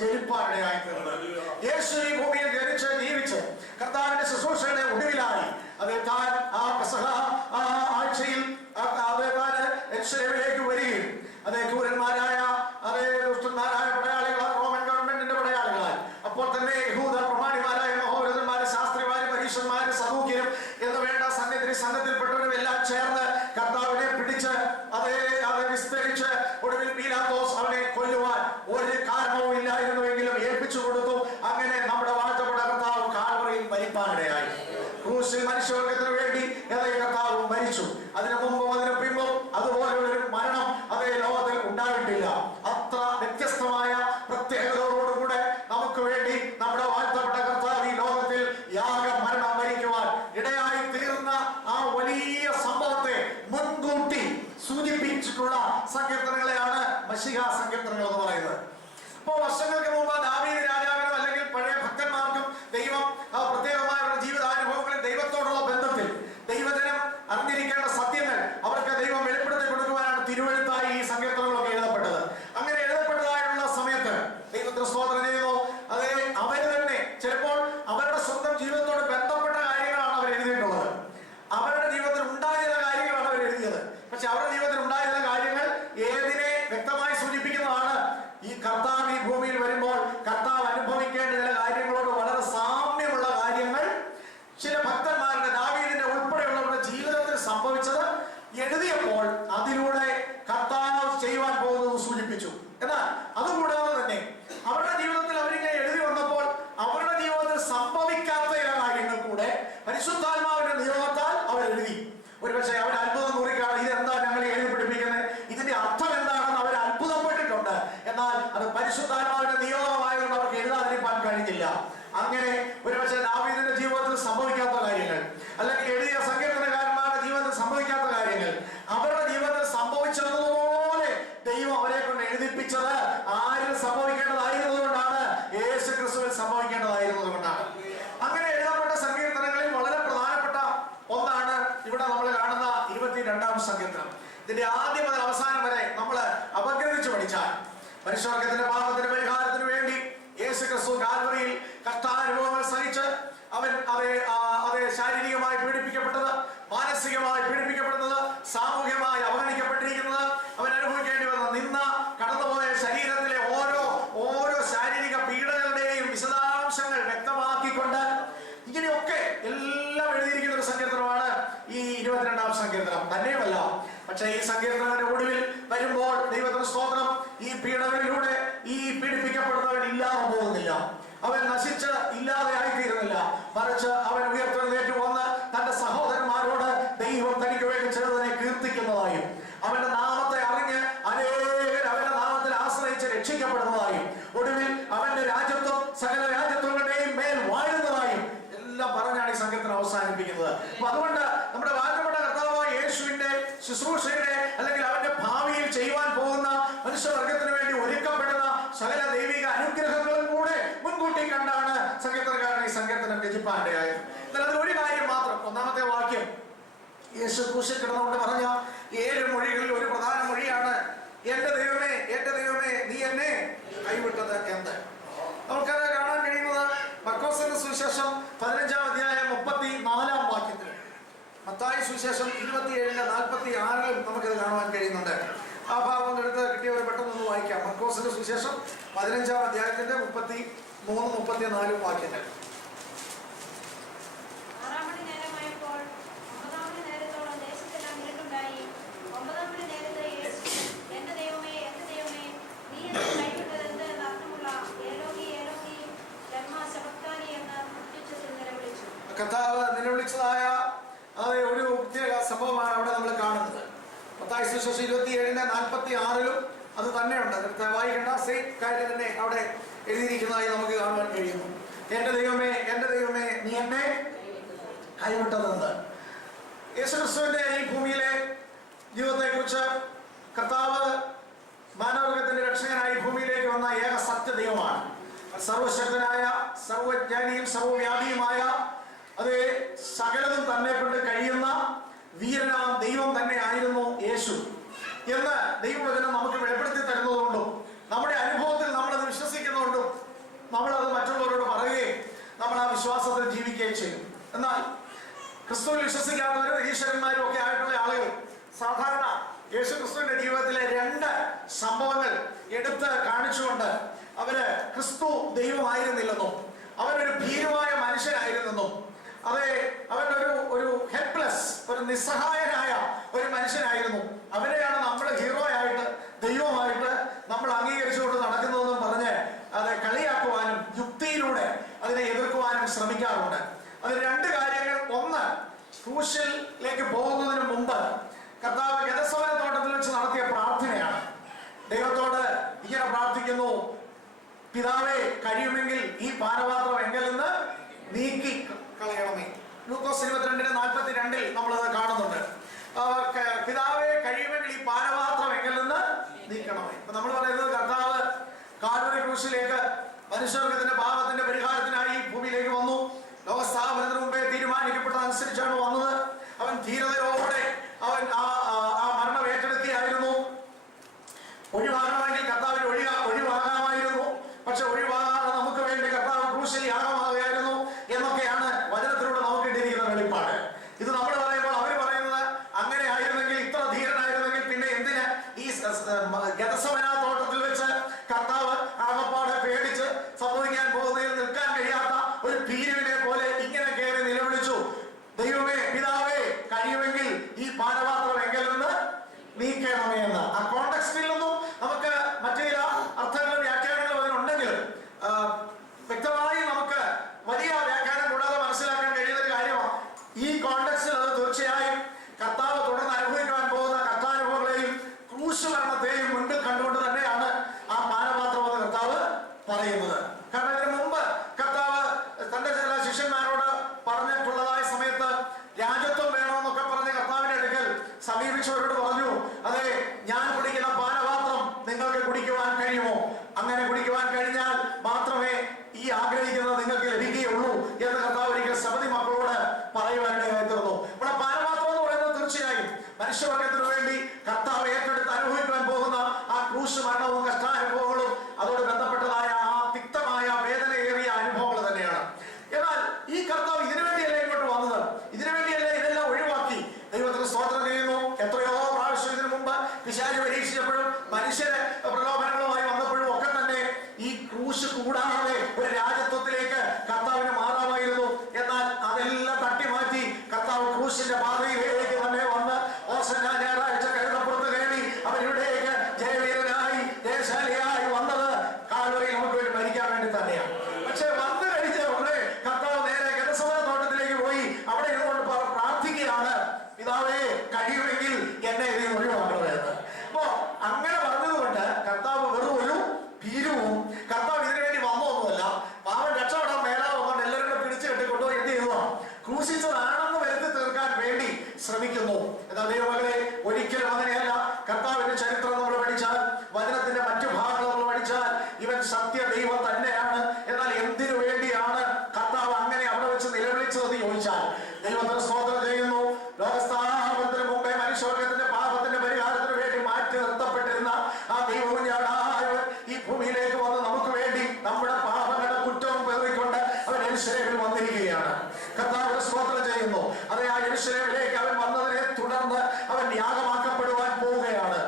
ജനിപ്പാനിടയായി തീർന്നത്. യേശു ഈ ഭൂമിയിൽ ജനിച്ച് ജീവിച്ച് കർത്താവിന്റെ ശുശ്രൂഷയുടെ ഒടുവിലായി അതേ താൻ ആ പെസഹ ആഴ്ചയിൽ യെരൂശലേമിലേക്ക് വരികയും അതേ ക്രൂരന്മാരായ അതേ ദുഷ്ടന്മാരായ പടയാളികൾ, റോമൻ ഗവൺമെന്റിന്റെ പടയാളികളാൽ അപ്പോൾ തന്നെ യഹൂദ പ്രമാണിമാരായ മഹോന്നതന്മാര്, ശാസ്ത്രിമാര്, പരീക്ഷന്മാര്, സദൂക്യരും എന്ന് വേണ്ട സംഘത്തിൽപ്പെട്ടവരും എല്ലാം ചേർന്ന് കർത്താവിനെ പിടിച്ച് അതേ വിസ്തരിച്ച് ഒടുവിൽ പീലാത്തോസ് അവനെ കൊല്ലുവാൻ ഒരു കാരണവും ഇല്ലായിരുന്നുവെങ്കിലും ഏൽപ്പിച്ചു കൊടുത്തു. അങ്ങനെ നമ്മുടെ വാഴ്ത്തപ്പെട്ട കർത്താവ് കാൽവറിയിൽ മരിപ്പാനിടയായി. ക്രൂശിൽ മനുഷ്യവർഗത്തിന് വേണ്ടി കർത്താവ് മരിച്ചു. അതിനു മുമ്പും അതിനു പിമ്പും അതുപോലുള്ളൊരു മരണം അതേ ലോകത്തിൽ ഉണ്ടായിട്ടില്ല. അത്ര വ്യത്യസ്തമായ പ്രത്യേകതയോടുകൂടെ നമുക്ക് വേണ്ടി നമ്മുടെ വാഴ്ത്തപ്പെട്ട കർത്താവ് ഈ ലോകത്തിൽ യാഗമരണം വരിക്കുവാൻ ഇടയായി തീർന്ന ആ വലിയ സംഭവത്തെ മുൻകൂട്ടി സൂചിപ്പിച്ചിട്ടുള്ള സങ്കീർത്തനങ്ങളെയാണ് മശിഹ സങ്കീർത്തനങ്ങൾ എന്ന് പറയുന്നത്. അപ്പോൾ വർഷങ്ങൾക്ക് മുമ്പ് ദാവീദ് രാജാവിനും അല്ലെങ്കിൽ പഴയ ഭക്തന്മാർക്കും ദൈവം പ്രത്യേകമായ ജീവിതാനുഭവങ്ങളിൽ ദൈവത്തോടുള്ള ബന്ധത്തിൽ ദൈവജനം അറിഞ്ഞിരിക്കേണ്ട സത്യങ്ങൾ അവർക്ക് ദൈവം വെളിപ്പെടുത്തി കൊടുക്കുവാനാണ് തിരുവെഴുത്തായി ഈ സങ്കീർത്തനങ്ങളൊക്കെ എഴുതപ്പെട്ടത്. അങ്ങനെ എഴുതപ്പെട്ടതായുള്ള സമയത്ത് ദൈവത്തിന് സ്തോത്രം ചെയ്യുന്നു. അതേ അവര് തന്നെ ചിലപ്പോൾ അവരുടെ സ്വന്തം ജീവിതത്തോട് ബന്ധപ്പെട്ട കാര്യങ്ങളാണ് അവർ എഴുതിയിട്ടുള്ളത്. അവരുടെ ജീവിതത്തിൽ ഉണ്ടായിരുന്ന കാര്യങ്ങളാണ് അവർ എഴുതിയത്. പക്ഷെ അവരുടെ ജീവിതത്തിൽ ഉണ്ടായിരുന്ന കാര്യങ്ങൾ ഏതിനെ വ്യക്തമായി സൂചിപ്പിക്കുന്നതാണ്? ഈ കർത്താവ് ഈ ഭൂമിയിൽ വരുമ്പോൾ കർത്താവ് അനുഭവിക്കേണ്ട ചില കാര്യങ്ങളോട് വളരെ സാമ്യമുള്ള കാര്യങ്ങൾ ചില ഭക്തന്മാരുടെ, ദാവീദിന്റെ ഉൾപ്പെടെയുള്ളവരുടെ ജീവിതത്തിൽ സംഭവിച്ചത് എഴുതിയപ്പോൾ അതിലൂടെ കർത്താവ് ചെയ്യുവാൻ പോകുന്നത് സൂചിപ്പിച്ചു. എന്നാൽ അതുകൂടാതെ തന്നെ അവരുടെ ജീവിതത്തിൽ അവരിങ്ങനെ എഴുതി വന്നപ്പോൾ അവരുടെ ജീവിതത്തിൽ സംഭവിക്കാത്ത ചില കാര്യങ്ങൾ കൂടെ പരിശുദ്ധാത്മാവിന്റെ നിയോഗത്താൽ അവർ എഴുതി. ഒരുപക്ഷെ അവർ അത്ഭുതം കുറിക്കാണ്, ഇതെന്താ ഞങ്ങൾ എഴുതി പിടിപ്പിക്കുന്നത്, ഇതിന്റെ അർത്ഥം എന്താണെന്ന് അവർ അത്ഭുതപ്പെട്ടിട്ടുണ്ട്. എന്നാൽ അത് പരിശുദ്ധാത്മാവിന്റെ നിയോഗമായതുകൊണ്ട് അവർക്ക് എഴുതാതിരിക്കാൻ കഴിഞ്ഞില്ല. അങ്ങനെ ഒരുപക്ഷെ ദാവീദിന്റെ ജീവിതത്തിൽ സംഭവിക്കാത്ത കാര്യങ്ങൾ, അല്ലെങ്കിൽ എഴുതിയ സങ്കീർത്തനകാരന്മാരുടെ ജീവിതത്തിൽ സംഭവിക്കാത്ത കാര്യങ്ങൾ അവരുടെ ജീവിതത്തിൽ സംഭവിച്ചതുപോലെ ദൈവം അവരെ കൊണ്ട് എഴുതിപ്പിച്ചത് ആരും സംഭവിക്കേണ്ടതായിരുന്നതുകൊണ്ടാണ്, യേശു ക്രിസ്തുവിൽ സംഭവിക്കേണ്ടതായിരുന്നതുകൊണ്ടാണ്. അങ്ങനെ എഴുതപ്പെട്ട സങ്കീർത്തനങ്ങളിൽ വളരെ പ്രധാനപ്പെട്ട ഒന്നാണ് ഇവിടെ നമ്മൾ കാണുന്ന 22-ാം സങ്കീർത്തനം. ഇതിന്റെ ആദ്യം മുതൽ അവസാനം വരെ നമ്മൾ അപഗ്രഥിച്ചു പഠിച്ചാൽ മനുഷ്യവർഗത്തിന്റെ പാപത്തിന്റെ പരിഹാരത്തിന് വേണ്ടി യേശു ക്രിസ്തു കാൽവറിയിൽ കഷ്ടാനുഭവങ്ങൾ സഹിച്ച് അവൻ അതേ ശാരീരികമായി പീഡിപ്പിക്കപ്പെട്ടത്, മാനസികമായി പീഡിപ്പിക്കപ്പെടുന്നത്, സാമൂഹ്യമായി അവഗണിക്കപ്പെട്ടിരിക്കുന്നത്, അവൻ അനുഭവിക്കേണ്ടി വന്ന നിന്ന, കടന്നുപോയ ശരീരത്തിലെ ഓരോ ശാരീരിക പീഡകളുടെയും വിശദാംശങ്ങൾ വ്യക്തമാക്കിക്കൊണ്ട് ഇങ്ങനെയൊക്കെ എല്ലാം എഴുതിയിരിക്കുന്ന ഒരു സങ്കീർത്തനമാണ് ഈ 22-ാം സങ്കീർത്തനം. തന്നെയുമല്ല, പക്ഷെ ഈ സങ്കീർത്തനത്തിന്റെ ഒടുവിൽ വരുമ്പോൾ ദൈവത്തിന് സ്തോത്രം, ഈ പീഡകളിലൂടെ ഈ പീഡിപ്പിക്കപ്പെടുന്നവൻ ഇല്ലാതെ പോകുന്നില്ല, അവൻ നശിച്ച് ഇല്ലാതെ ആയിത്തീരുന്നില്ല. മറിച്ച് അവൻ ഉയർത്തെഴുന്നേറ്റ് വന്ന് തന്റെ സഹോദരന്മാരോട് ദൈവം തനിക്ക് വേണ്ടി ചെയ്തതിനെ കീർത്തിക്കുന്നതായും അവന്റെ നാമത്തെ അറിഞ്ഞ് അനേകർ അവന്റെ നാമത്തിൽ ആശ്രയിച്ച് രക്ഷിക്കപ്പെടുന്നതായും ഒടുവിൽ അവന്റെ രാജ്യത്വം സകല രാജ്യത്വങ്ങളുടെയും മേൽ വാഴുന്നതായും എല്ലാം പറഞ്ഞാണ് ഈ സങ്കീർത്തനം അവസാനിപ്പിക്കുന്നത്. അപ്പൊ അതുകൊണ്ട് നമ്മുടെ വാഴ്ത്തപ്പെട്ട കർത്താവായ യേശുവിന്റെ ശുശ്രൂഷയുടെ അല്ലെങ്കിൽ അവന്റെ ഭാവിയിൽ ചെയ്യുവാൻ പോകുന്ന മനുഷ്യവർഗത്തിന് വേണ്ടി ഒരുക്കപ്പെടുന്ന സകല ദൈവിക അനുഗ്രഹങ്ങളും കൂടെ മുൻകൂട്ടി കണ്ടാണ് സങ്കീർത്തനക്കാരൻ ഈ സങ്കീർത്തനം രചിപ്പാനിടയായത്. എന്നാൽ അതിലൊരു കാര്യം മാത്രം, ഒന്നാമത്തെ വാക്യം യേശു ക്രൂശിൽ കിടന്നുകൊണ്ട് പറഞ്ഞ 7 മൊഴികളിൽ ഒരു പ്രധാന മൊഴിയാണ്, എന്റെ ദൈവമേ, എന്റെ ദൈവമേ, നീ എന്നെ കൈവിട്ടത് എന്ത്. നമുക്കത് കാണാൻ കഴിയുന്നത് മർക്കോസിന്റെ സുവിശേഷം 15-ാം അധ്യായം 34-ാം വാക്യത്തിൽ, മത്തായി സുവിശേഷം 27-46 നമുക്കത് കാണുവാൻ കഴിയുന്നുണ്ട്. ആ ഭാഗം എടുത്ത് കിട്ടിയവർ പെട്ടെന്ന് വായിക്കാം. മർക്കോസിന്റെ സുവിശേഷം 15-ാം അധ്യായത്തിന്റെ 33-34 വാക്യങ്ങൾ. കർത്താവ് നിലവിളിച്ചതായ ഒരു പ്രത്യേക സംഭവമാണ് അവിടെ നമ്മൾ കാണുന്നത്. മത്തായി സുവിശേഷം 27-46 അത് തന്നെയുണ്ട്. നേരത്തെ വായിക്കേണ്ട സെയിം കാര്യം തന്നെ അവിടെ എഴുതിയിരിക്കുന്നതായി നമുക്ക് കാണുവാൻ കഴിയുന്നു. എന്റെ ദൈവമേ, എന്റെ ദൈവമേ, നീ എന്നെ കൈവിട്ടതെന്ന്. യേശുക്രിസ്തുവിന്റെ ഈ ഭൂമിയിലെ ജീവിതത്തെ കുറിച്ച് കർത്താവ് മാനവർഗത്തിന്റെ രക്ഷകനായി ഭൂമിയിലേക്ക് വന്ന ഏക സത്യ ദൈവമാണ്. സർവശക്തനായ, സർവജ്ഞാനിയും സർവവ്യാപിയുമായ, അത് സകലതും തന്നെ കൊണ്ട് കഴിയുന്ന വീരനാം ദൈവം തന്നെ ആയിരുന്നു യേശു എന്ന് ദൈവവചനം നമുക്ക് വെളിപ്പെടുത്തി തരുന്നതുകൊണ്ടും നമ്മുടെ അനുഭവത്തിൽ നമ്മളത് വിശ്വസിക്കുന്നതുകൊണ്ടും ചെയ്യും. എന്നാൽ ക്രിസ്തുവിൽ വിശ്വസിക്കാത്തവരും നിരീശ്വരന്മാരും ഒക്കെ ആയിട്ടുള്ള ആളുകൾ സാധാരണ യേശു ക്രിസ്തുവിന്റെ ജീവിതത്തിലെ 2 സംഭവങ്ങൾ എടുത്ത് കാണിച്ചുകൊണ്ട് അവര് ക്രിസ്തു ദൈവമായിരുന്നില്ലെന്നും അവനൊരു ഭീരുവായ മനുഷ്യനായിരുന്നെന്നും അവൻ ഒരു ഹെൽപ്ലെസ്, ഒരു നിസ്സഹായനായ ഒരു മനുഷ്യനായിരുന്നു, അവനെയാണ് നമ്മൾ ഹീറോ ആയിട്ട് ദൈവമായിട്ട് നമ്മൾ അംഗീകരിച്ചുകൊണ്ട് നടക്കുന്നതെന്നും പറഞ്ഞ് അത് കളിയാക്കുവാനും യുക്തിയിലൂടെ അതിനെ എതിർക്കുവാനും ശ്രമിക്കാറുണ്ട്. അത് 2 കാര്യങ്ങൾ. ഒന്ന്, ക്രൂശിലേക്ക് പോകുന്നതിന് മുമ്പ് കർത്താവ് ഗെത്സമനെ തോട്ടത്തിൽ വെച്ച് നടത്തിയ പ്രാർത്ഥനയാണ്. ദൈവത്തോട് ഇങ്ങനെ പ്രാർത്ഥിക്കുന്നു, പിതാവേ, കഴിയുമെങ്കിൽ ഈ പാനപാത്രം എങ്കിൽ നിന്ന് നീക്കി കളയണമേ. ലൂക്കോസ് 22:42 നമ്മളത് കാണുന്നുണ്ട്. പിതാവേ, കഴിയുമെങ്കിൽ ഈ പാനപാത്രം എങ്കിൽ നിന്ന് നീക്കണമേ. ഇപ്പൊ നമ്മൾ പറയുന്നത് കർത്താവ് കാൽവരി ക്രൂശിലേക്ക് മനുഷ്യവർഗത്തിന്റെ പാപത്തിന്റെ പരിഹാരത്തിനായി ഭൂമിയിലേക്ക് വന്നു. ലോകസ്ഥാപനത്തിന് മുമ്പേ തീരുമാനിക്കപ്പെട്ടതനുസരിച്ചാണ് വന്നത്. അവൻ ധീരതയോടെ അവൻ ആ മരണം ഏറ്റെടുക്കുകയായിരുന്നു. ഒഴിവാകണമെങ്കിൽ കർത്താവിന് ഒഴിവാകാമായിരുന്നു. പക്ഷെ ഒഴിവാകാതെ നമുക്ക് വേണ്ടി കർത്താവ് ക്രൂശിൽ യാഗമാകുകയായിരുന്നു എന്നൊക്കെയാണ് വചനത്തിലൂടെ നമുക്ക് കിട്ടിയിരിക്കുന്ന വെളിപ്പാട്. ഇത് നമ്മൾ പറയുമ്പോൾ അവർ പറയുന്നത് അങ്ങനെ ആയിരുന്നെങ്കിൽ, ഇത്ര ധീരനായിരുന്നെങ്കിൽ പിന്നെ എന്തിന് ഈ ഗെത്സമന തോട്ടത്തിൽ വെച്ച് കർത്താവ് ആകപ്പാടെ പേടിച്ച് സംഭവിക്കാൻ പോകുന്നതിൽ നിൽക്കാൻ കഴിയാത്ത ഒരു ഭീരുവിനെ പോലെ ഇങ്ങനെ കയറി നിലവിളിച്ചു, ദൈവമേ, പിതാവേ, കഴിയുമെങ്കിൽ ഈ പാനപാത്രം എങ്കിൽ നിന്ന് നീക്കണമേ എന്ന്. ആ കോണ്ടെക്സ്റ്റിൽ നിന്നും നമുക്ക് മറ്റു ചില അർത്ഥങ്ങളും വ്യാഖ്യാനങ്ങളും അതിനുണ്ടെങ്കിലും വ്യക്തമായി നമുക്ക് വലിയ വ്യാഖ്യാനം കൂടാതെ മനസ്സിലാക്കാൻ കഴിയുന്ന ഒരു കാര്യമാണ്. ഈ കോണ്ടെക്സ്റ്റിൽ അത് തീർച്ചയായും കർത്താവ് തുടർന്ന് അനുഭവിക്കാൻ പോകുന്ന കർത്താനുഭവങ്ങളെയും ക്രൂശ് മരണത്തെയും മുൻപിൽ കണ്ടുകൊണ്ട് തന്നെയാണ് ആ പാനപാത്രം എന്ന് കർത്താവ് പറയുന്നത്. കാരണം ഇതിനു മുമ്പ് കർത്താവ് തന്റെ ചില ശിഷ്യന്മാരോട് പറഞ്ഞിട്ടുള്ളതായ സമയത്ത് രാജ്യത്വം വേണമെന്നൊക്കെ പറഞ്ഞ് കർത്താവിന്റെ അടുക്കൽ സമീപിച്ചവരോട് പറഞ്ഞു, അതെ, ഞാൻ കുടിക്കുന്ന പാനപാത്രം നിങ്ങൾക്ക് കുടിക്കുവാൻ കഴിയുമോ? അങ്ങനെ കുടിക്കുവാൻ കഴിഞ്ഞാൽ മാത്രമേ ഈ ആഗ്രഹിക്കുന്നത് നിങ്ങൾക്ക് ലഭിക്കുകയുള്ളൂ എന്ന് കർത്താവ് ഒരിക്കൽ സബദി മക്കളോട് പറയുവാനിടയായി തീർന്നു. ഇവിടെ പാനപാത്രം എന്ന് പറയുന്നത് തീർച്ചയായും മനുഷ്യവർഗത്തിനു വേണ്ടി കർത്താവ് ഏറ്റെടുത്ത് അനുഭവിക്കാൻ പോകുന്ന ആ ക്രൂശ് മരണവും കഷ്ടാനുഭവങ്ങളും അതോട് ബന്ധപ്പെട്ടതായ ആ തിക്തമായ വേദനയേറിയ അനുഭവങ്ങൾ തന്നെയാണ്. എന്നാൽ ഈ കർത്താവ് ഇതിനു വേണ്ടിയല്ല ഇങ്ങോട്ട് വന്നത്, ഇതിനു വേണ്ടിയല്ല ഇതെല്ലാം ഒഴിവാക്കി ദൈവത്തിന് സ്തോത്രം ചെയ്യുന്നു. എത്രയോ പ്രാവശ്യം ഇതിനു മുമ്പ് പിശാച് പരീക്ഷിച്ചപ്പോഴും മനുഷ്യരെ പ്രലോഭനങ്ങളുമായി വന്നപ്പോഴും ഒക്കെ തന്നെ ഈ ക്രൂശ് കൂടാതെ ഒരു രാജ്യത്വത്തിലേക്ക് കർത്താവിന് മാറാമായിരുന്നു. എന്നാൽ അതെല്ലാം തട്ടിമാറ്റി കർത്താവ് ക്രൂശിന്റെ പാതയിലേക്ക് തന്നെ വന്ന് ഓസന്ന ഞായറാഴ്ച കഴുതപ്പുറത്ത് കയറി അവരിവിടേക്ക് ജയവീരനായി ദേശാലിയായി വന്നത് കാൽവരിയിൽ നമുക്ക് വേണ്ടി മരിക്കാൻ വേണ്ടി തന്നെയാണ്. പക്ഷെ വന്നു കഴിഞ്ഞ ഉടനെ കർത്താവ് നേരെ ഗെത്സമന തോട്ടത്തിലേക്ക് പോയി അവിടെ ഇരുന്നുകൊണ്ട് പ്രാർത്ഥിക്കുകയാണ്, പിതാവേ, കഴിയുമെങ്കിൽ എന്നെ ഇതിൽ ഒഴിവാക്കണമെന്ന്. അപ്പോ അങ്ങനെ പറഞ്ഞതുകൊണ്ട് കർത്താവ് വെറും ഒരു ഭീരുവും കർത്താവ് ഇതിനു വേണ്ടി വന്നൊന്നുമല്ല. പാവൻ രക്ഷപ്പെടാൻ മേലാവുകൊണ്ട് എല്ലാവരും പിടിച്ചു കെട്ടിക്കൊണ്ടോ എന്ത് ചെയ്യുന്നതാണ്, ക്രൂശിച്ചതാണെന്ന് വരുത്തി തീർക്കാൻ വേണ്ടി ശ്രമിക്കുന്നു. എന്നാൽ ദൈവമകളെ, ഒരിക്കലും അങ്ങനെയല്ല. കർത്താവിന്റെ ചരിത്രം നമ്മൾ പഠിച്ചാൽ, വചനത്തിന്റെ മറ്റു ഭാഗങ്ങൾ നമ്മൾ പഠിച്ചാൽ, ഇവൻ സത്യ ദൈവം തന്നെയാണ്. എന്നാൽ എന്തിനു വേണ്ടിയാണ് കർത്താവ് അങ്ങനെ അവിടെ വെച്ച് നിലവിളിച്ചതെന്ന് ചോദിച്ചാൽ, ദൈവത്തിന് സ്തോത്രം ചെയ്യുന്നു. ലോകസ്ഥാപനത്തിന് മുമ്പേ മനുഷ്യവർഗത്തിന്റെ പാപത്തിന്റെ പരിഹാരത്തിന് വേണ്ടി മാറ്റി നിർത്തപ്പെട്ടിരുന്ന ആ ദൈവകുഞ്ഞാടായവൻ ഈ ഭൂമിയിലേക്ക് വന്ന് നമുക്ക് വേണ്ടി നമ്മുടെ പാപങ്ങളുടെ കുറ്റവും പേറിക്കൊണ്ട് അവൻ യെരൂശലേമിൽ വന്നിരിക്കുകയാണ്. കർത്താവിന് സ്തോത്രം ചെയ്യുന്നു. അതെ, ആ യെരൂശലേമിലേക്ക് അവൻ വന്നതിനെ തുടർന്ന് അവൻ യാഗമാക്കപ്പെടുവാൻ പോവുകയാണ്.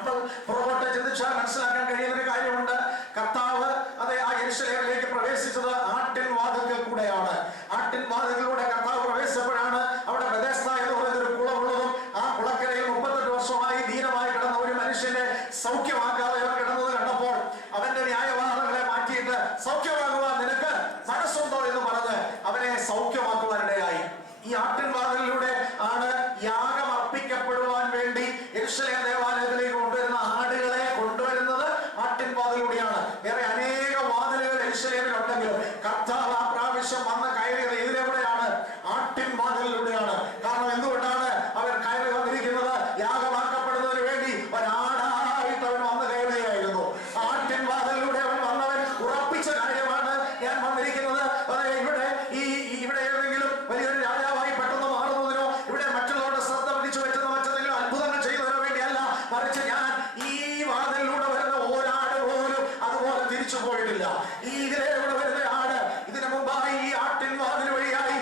അപ്പോൾ പുറകോട്ട് ചിന്തിച്ചാൽ മനസ്സിലാക്കാൻ കഴിയുന്നൊരു കാര്യമുണ്ട്. കർത്താവ് അതെ ആ യെരൂശലേമിലേക്ക് പ്രവേശിച്ചത് ആട്ടിൻ വാതിൽക്കൽ കൂടെയാണ്. ആട്ടിൻ വാതിലിലൂടെ കർത്താവ് പ്രവേശിച്ചപ്പോഴാണ് അവിടെ ബെഥെസ്ദ എന്ന് പറയുന്നൊരു കുളമുള്ളതും ആ കുളക്കരയിൽ 38 വർഷമായി ധീരമായി കിടന്ന ഒരു മനുഷ്യനെ സൗഖ്യമാക്കാതെ അവർ കിടന്നത് കണ്ടപ്പോൾ അവന്റെ ന്യായവാദങ്ങളെ മാറ്റിയിട്ട് സൗഖ്യമാകുവാൻ നിനക്ക് മനസ്സുണ്ടോ എന്ന് പറഞ്ഞ് അവനെ സൗഖ്യമാക്കുവാനിടയായി. ഈ ആട്ടിൻ വാതിലിലൂടെ ആണ് യാഗം അർപ്പിക്കപ്പെടുവാൻ വേണ്ടി യെരൂശലേം ദേവാലയത്തിലേക്ക് കൊണ്ടുവരുന്ന ആടുകളെ കൊണ്ടുവരുന്നത് ആട്ടിൻ വാതിലൂടെയാണ്. വേറെ അനേക വാതിലുകൾ യെരൂശലേമിൽ ഉണ്ടെങ്കിലും കർത്താവ് ആ പ്രാവശ്യം വന്ന് കയറിയത് ഇതിലൂടെയാണ്, ആട്ടിൻ വാതിലിലൂടെയാണ്. കാരണം എന്തുകൊണ്ടാണ് അവൻ കയറി വന്നിരിക്കുന്നത്? യാഗമാക്കപ്പെടുന്നതിന് വേണ്ടി ഒരാടായിട്ട് അവൻ വന്ന് കയറുകയായിരുന്നു. ആട്ടിൻ വാതിലിലൂടെ അവൻ വന്നവൻ ഉറപ്പിച്ച കാര്യമാണ്, ഞാൻ വന്നിരിക്കുന്നത് ഇവിടെ ഏതെങ്കിലും വലിയൊരു രാജാവായി പെട്ടെന്ന് മാറുന്നതിനോ ഇവിടെ മറ്റുള്ളവരുടെ ശ്രദ്ധ പിടിച്ചു വെച്ചതോ മറ്റെന്തെങ്കിലും അത്ഭുതങ്ങൾ ചെയ്യുന്നതിനോ വേണ്ടിയല്ല, മറിച്ച് ഞാൻ ഈ വാതിലിലൂടെ വരുന്ന ഒരാട് പോലും അതുപോലെ തിരിച്ചു പോയിട്ടില്ല. ഈ ഇതിലൂടെ വരുന്ന ആട് ഇതിനു മുമ്പായി ഈ ആട്ടിൻ വാതിൽ വഴിയായി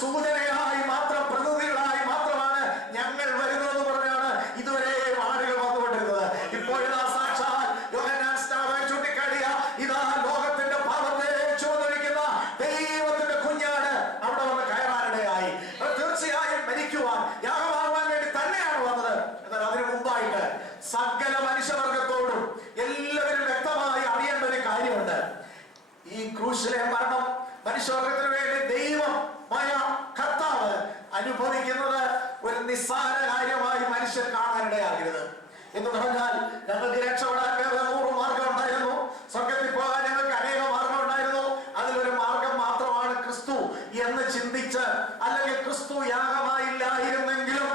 സൂചനയായി മാത്രം, പ്രതിനിധികളായി മാത്രമാണ് ഞങ്ങൾ വരുന്നതെന്ന് പറഞ്ഞാണ് ഇതുവരെ ആളുകൾ വന്നുകൊണ്ടിരുന്നത്. ഇപ്പോഴിതാ സാക്ഷാൽ യോഹന്നാൻ സ്നാപകൻ ചൂണ്ടിക്കാട്ടിയ ഇതാ ലോകത്തിന്റെ പാപത്തെ ചുമന്നൊഴിക്കുന്ന ദൈവത്തിന്റെ കുഞ്ഞാണ് അവിടെ വന്ന് കയറാനിടയായി. തീർച്ചയായും മരിക്കുവാൻ, യാഗമാകുവാൻ വേണ്ടി തന്നെയാണ് വന്നത്. എന്നാൽ അതിനു മുമ്പായിട്ട് സകല മനുഷ്യവർഗത്തോടും എല്ലാവരും വ്യക്തമായി അറിയേണ്ട ഒരു കാര്യമുണ്ട്. ഈ ക്രൂശിലെ മരണം മനുഷ്യവർഗത്തിന് വേണ്ടി ദൈവമായ കർത്താവ് അനുഭവിക്കുന്നത് ഒരു നിസ്സാര കാര്യമായി മനുഷ്യർ കാണാനിടയാകരുത്. എന്ന് പറഞ്ഞാൽ ഞങ്ങൾക്ക് രക്ഷപ്പെടാൻ വേറെ 100 മാർഗം ഉണ്ടായിരുന്നു, സ്വർഗത്തിൽ പോകാൻ ഞങ്ങൾക്ക് അനേക മാർഗം ഉണ്ടായിരുന്നു, അതിലൊരു മാർഗം മാത്രമാണ് ക്രിസ്തു എന്ന് ചിന്തിച്ച്, അല്ലെങ്കിൽ ക്രിസ്തു യാഗമായില്ലായിരുന്നെങ്കിലും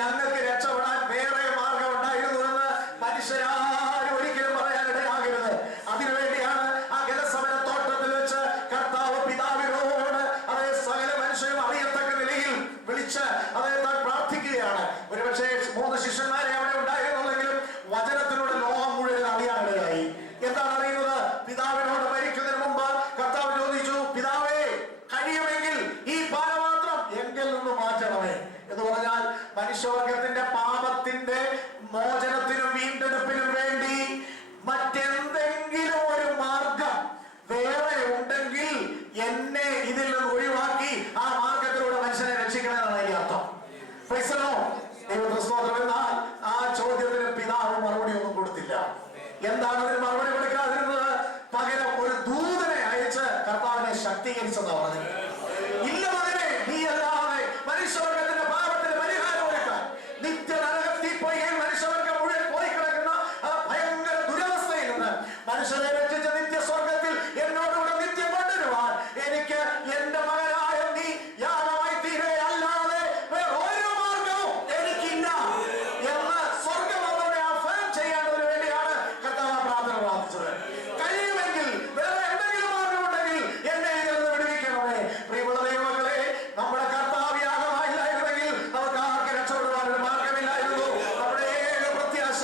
ഞങ്ങൾക്ക് രക്ഷപ്പെടാൻ വേറെ മാർഗം ഉണ്ടായിരുന്നു എന്ന് മനുഷ്യരാരും ഒരിക്കലും പറയാനിടയാകരുത്. അതിനുവേണ്ടിയാണ് ആ ഗെത്സമന തോട്ടത്തിൽ വെച്ച് കർത്താവ് പിതാവിനോട് അതേ സകല മനുഷ്യരും അറിയത്തക്ക നിലയിൽ വിളിച്ച് അദ്ദേഹത്താൽ പ്രാർത്ഥിക്കുകയാണ്. ഒരുപക്ഷെ 3 ശിഷ്യന്മാരെ അവിടെ ഉണ്ടായിരുന്നുള്ളെങ്കിലും വചനത്തിലൂടെ ലോകം മുഴുവൻ അറിയാനിടയായി. എന്താണ് അറിയുന്നത്? പിതാവിനോട് മരിക്കുന്നതിന് മുമ്പ് കർത്താവ് ചോദിച്ചു, പിതാവേ, കഴിയുമെങ്കിൽ ഈ പാനപാത്രം എങ്കിൽ നിന്ന് മാറ്റണമേ. എന്ന് പറഞ്ഞാൽ മനുഷ്യവർഗത്തിന്റെ പാപത്തിന്റെ മോചനത്തിനും വീണ്ടെടുപ്പിനും വേണ്ടി മറ്റെന്തെങ്കിലും ഒരു മാർഗം വേറെ ഉണ്ടെങ്കിൽ എന്നെ ഇതിൽ നിന്ന് ഒഴിവാക്കി ആ മാർഗത്തിലൂടെ മനുഷ്യനെ രക്ഷിക്കണമെന്നാണ് ഈ അർത്ഥം. എന്നാൽ ആ ചോദ്യത്തിന് പിതാവ് മറുപടി ഒന്നും കൊടുത്തില്ല. എന്താണ് അതിന് മറുപടി കൊടുക്കാതിരുന്നത്? പകരം ഒരു ദൂതനെ അയച്ച് കർത്താവിനെ ശക്തീകരിച്ചെന്നാണ് പറഞ്ഞത്. ഇല്ല മകനെ, നീ അല്ലാതെ മനുഷ്യവർഗത്തിന്റെ പാപത്തിന് പരിഹാരം കൊടുക്കാൻ, നിത്യനരകത്തീപ്പൊയ്കയിൽ മനുഷ്യവർഗം മുഴുവൻ പോയി കിടക്കുന്ന ആ ഭയങ്കര ദുരവസ്ഥയിൽ നിന്ന് മനുഷ്യരെ രക്ഷിച്ച നിത്യസ്വർഗത്തിൽ എന്നോടുകൂടെ നിത്യം കൊണ്ടുവരുവാൻ എനിക്ക് എന്റെ മകനായ നീ യാഗമായി തീരുകയല്ലാതെ വേറെ ഒരു മാർഗവും എനിക്കില്ല എന്ന് സ്വർഗം അവരുടെ അഫയം ചെയ്യേണ്ടതിന് വേണ്ടിയാണ് കർത്താവ് പ്രാർത്ഥന പ്രാർത്ഥിച്ചത്. കഴിയുമെങ്കിൽ വേറെ എന്തെങ്കിലും മാർഗമുണ്ടെങ്കിൽ എന്നെ ഇതിൽ നിന്ന് വിടുവിക്കണമേ. പ്രിയമുള്ള ദൈവമക്കളെ, നമ്മുടെ കർത്താവ് യാഗമായില്ലായിരുന്നെങ്കിൽ നമുക്ക് ആർക്ക് രക്ഷപ്പെടുവാൻ ഒരു മാർഗമില്ലായിരുന്നു. നമ്മുടെ ഏക പ്രത്യാശ,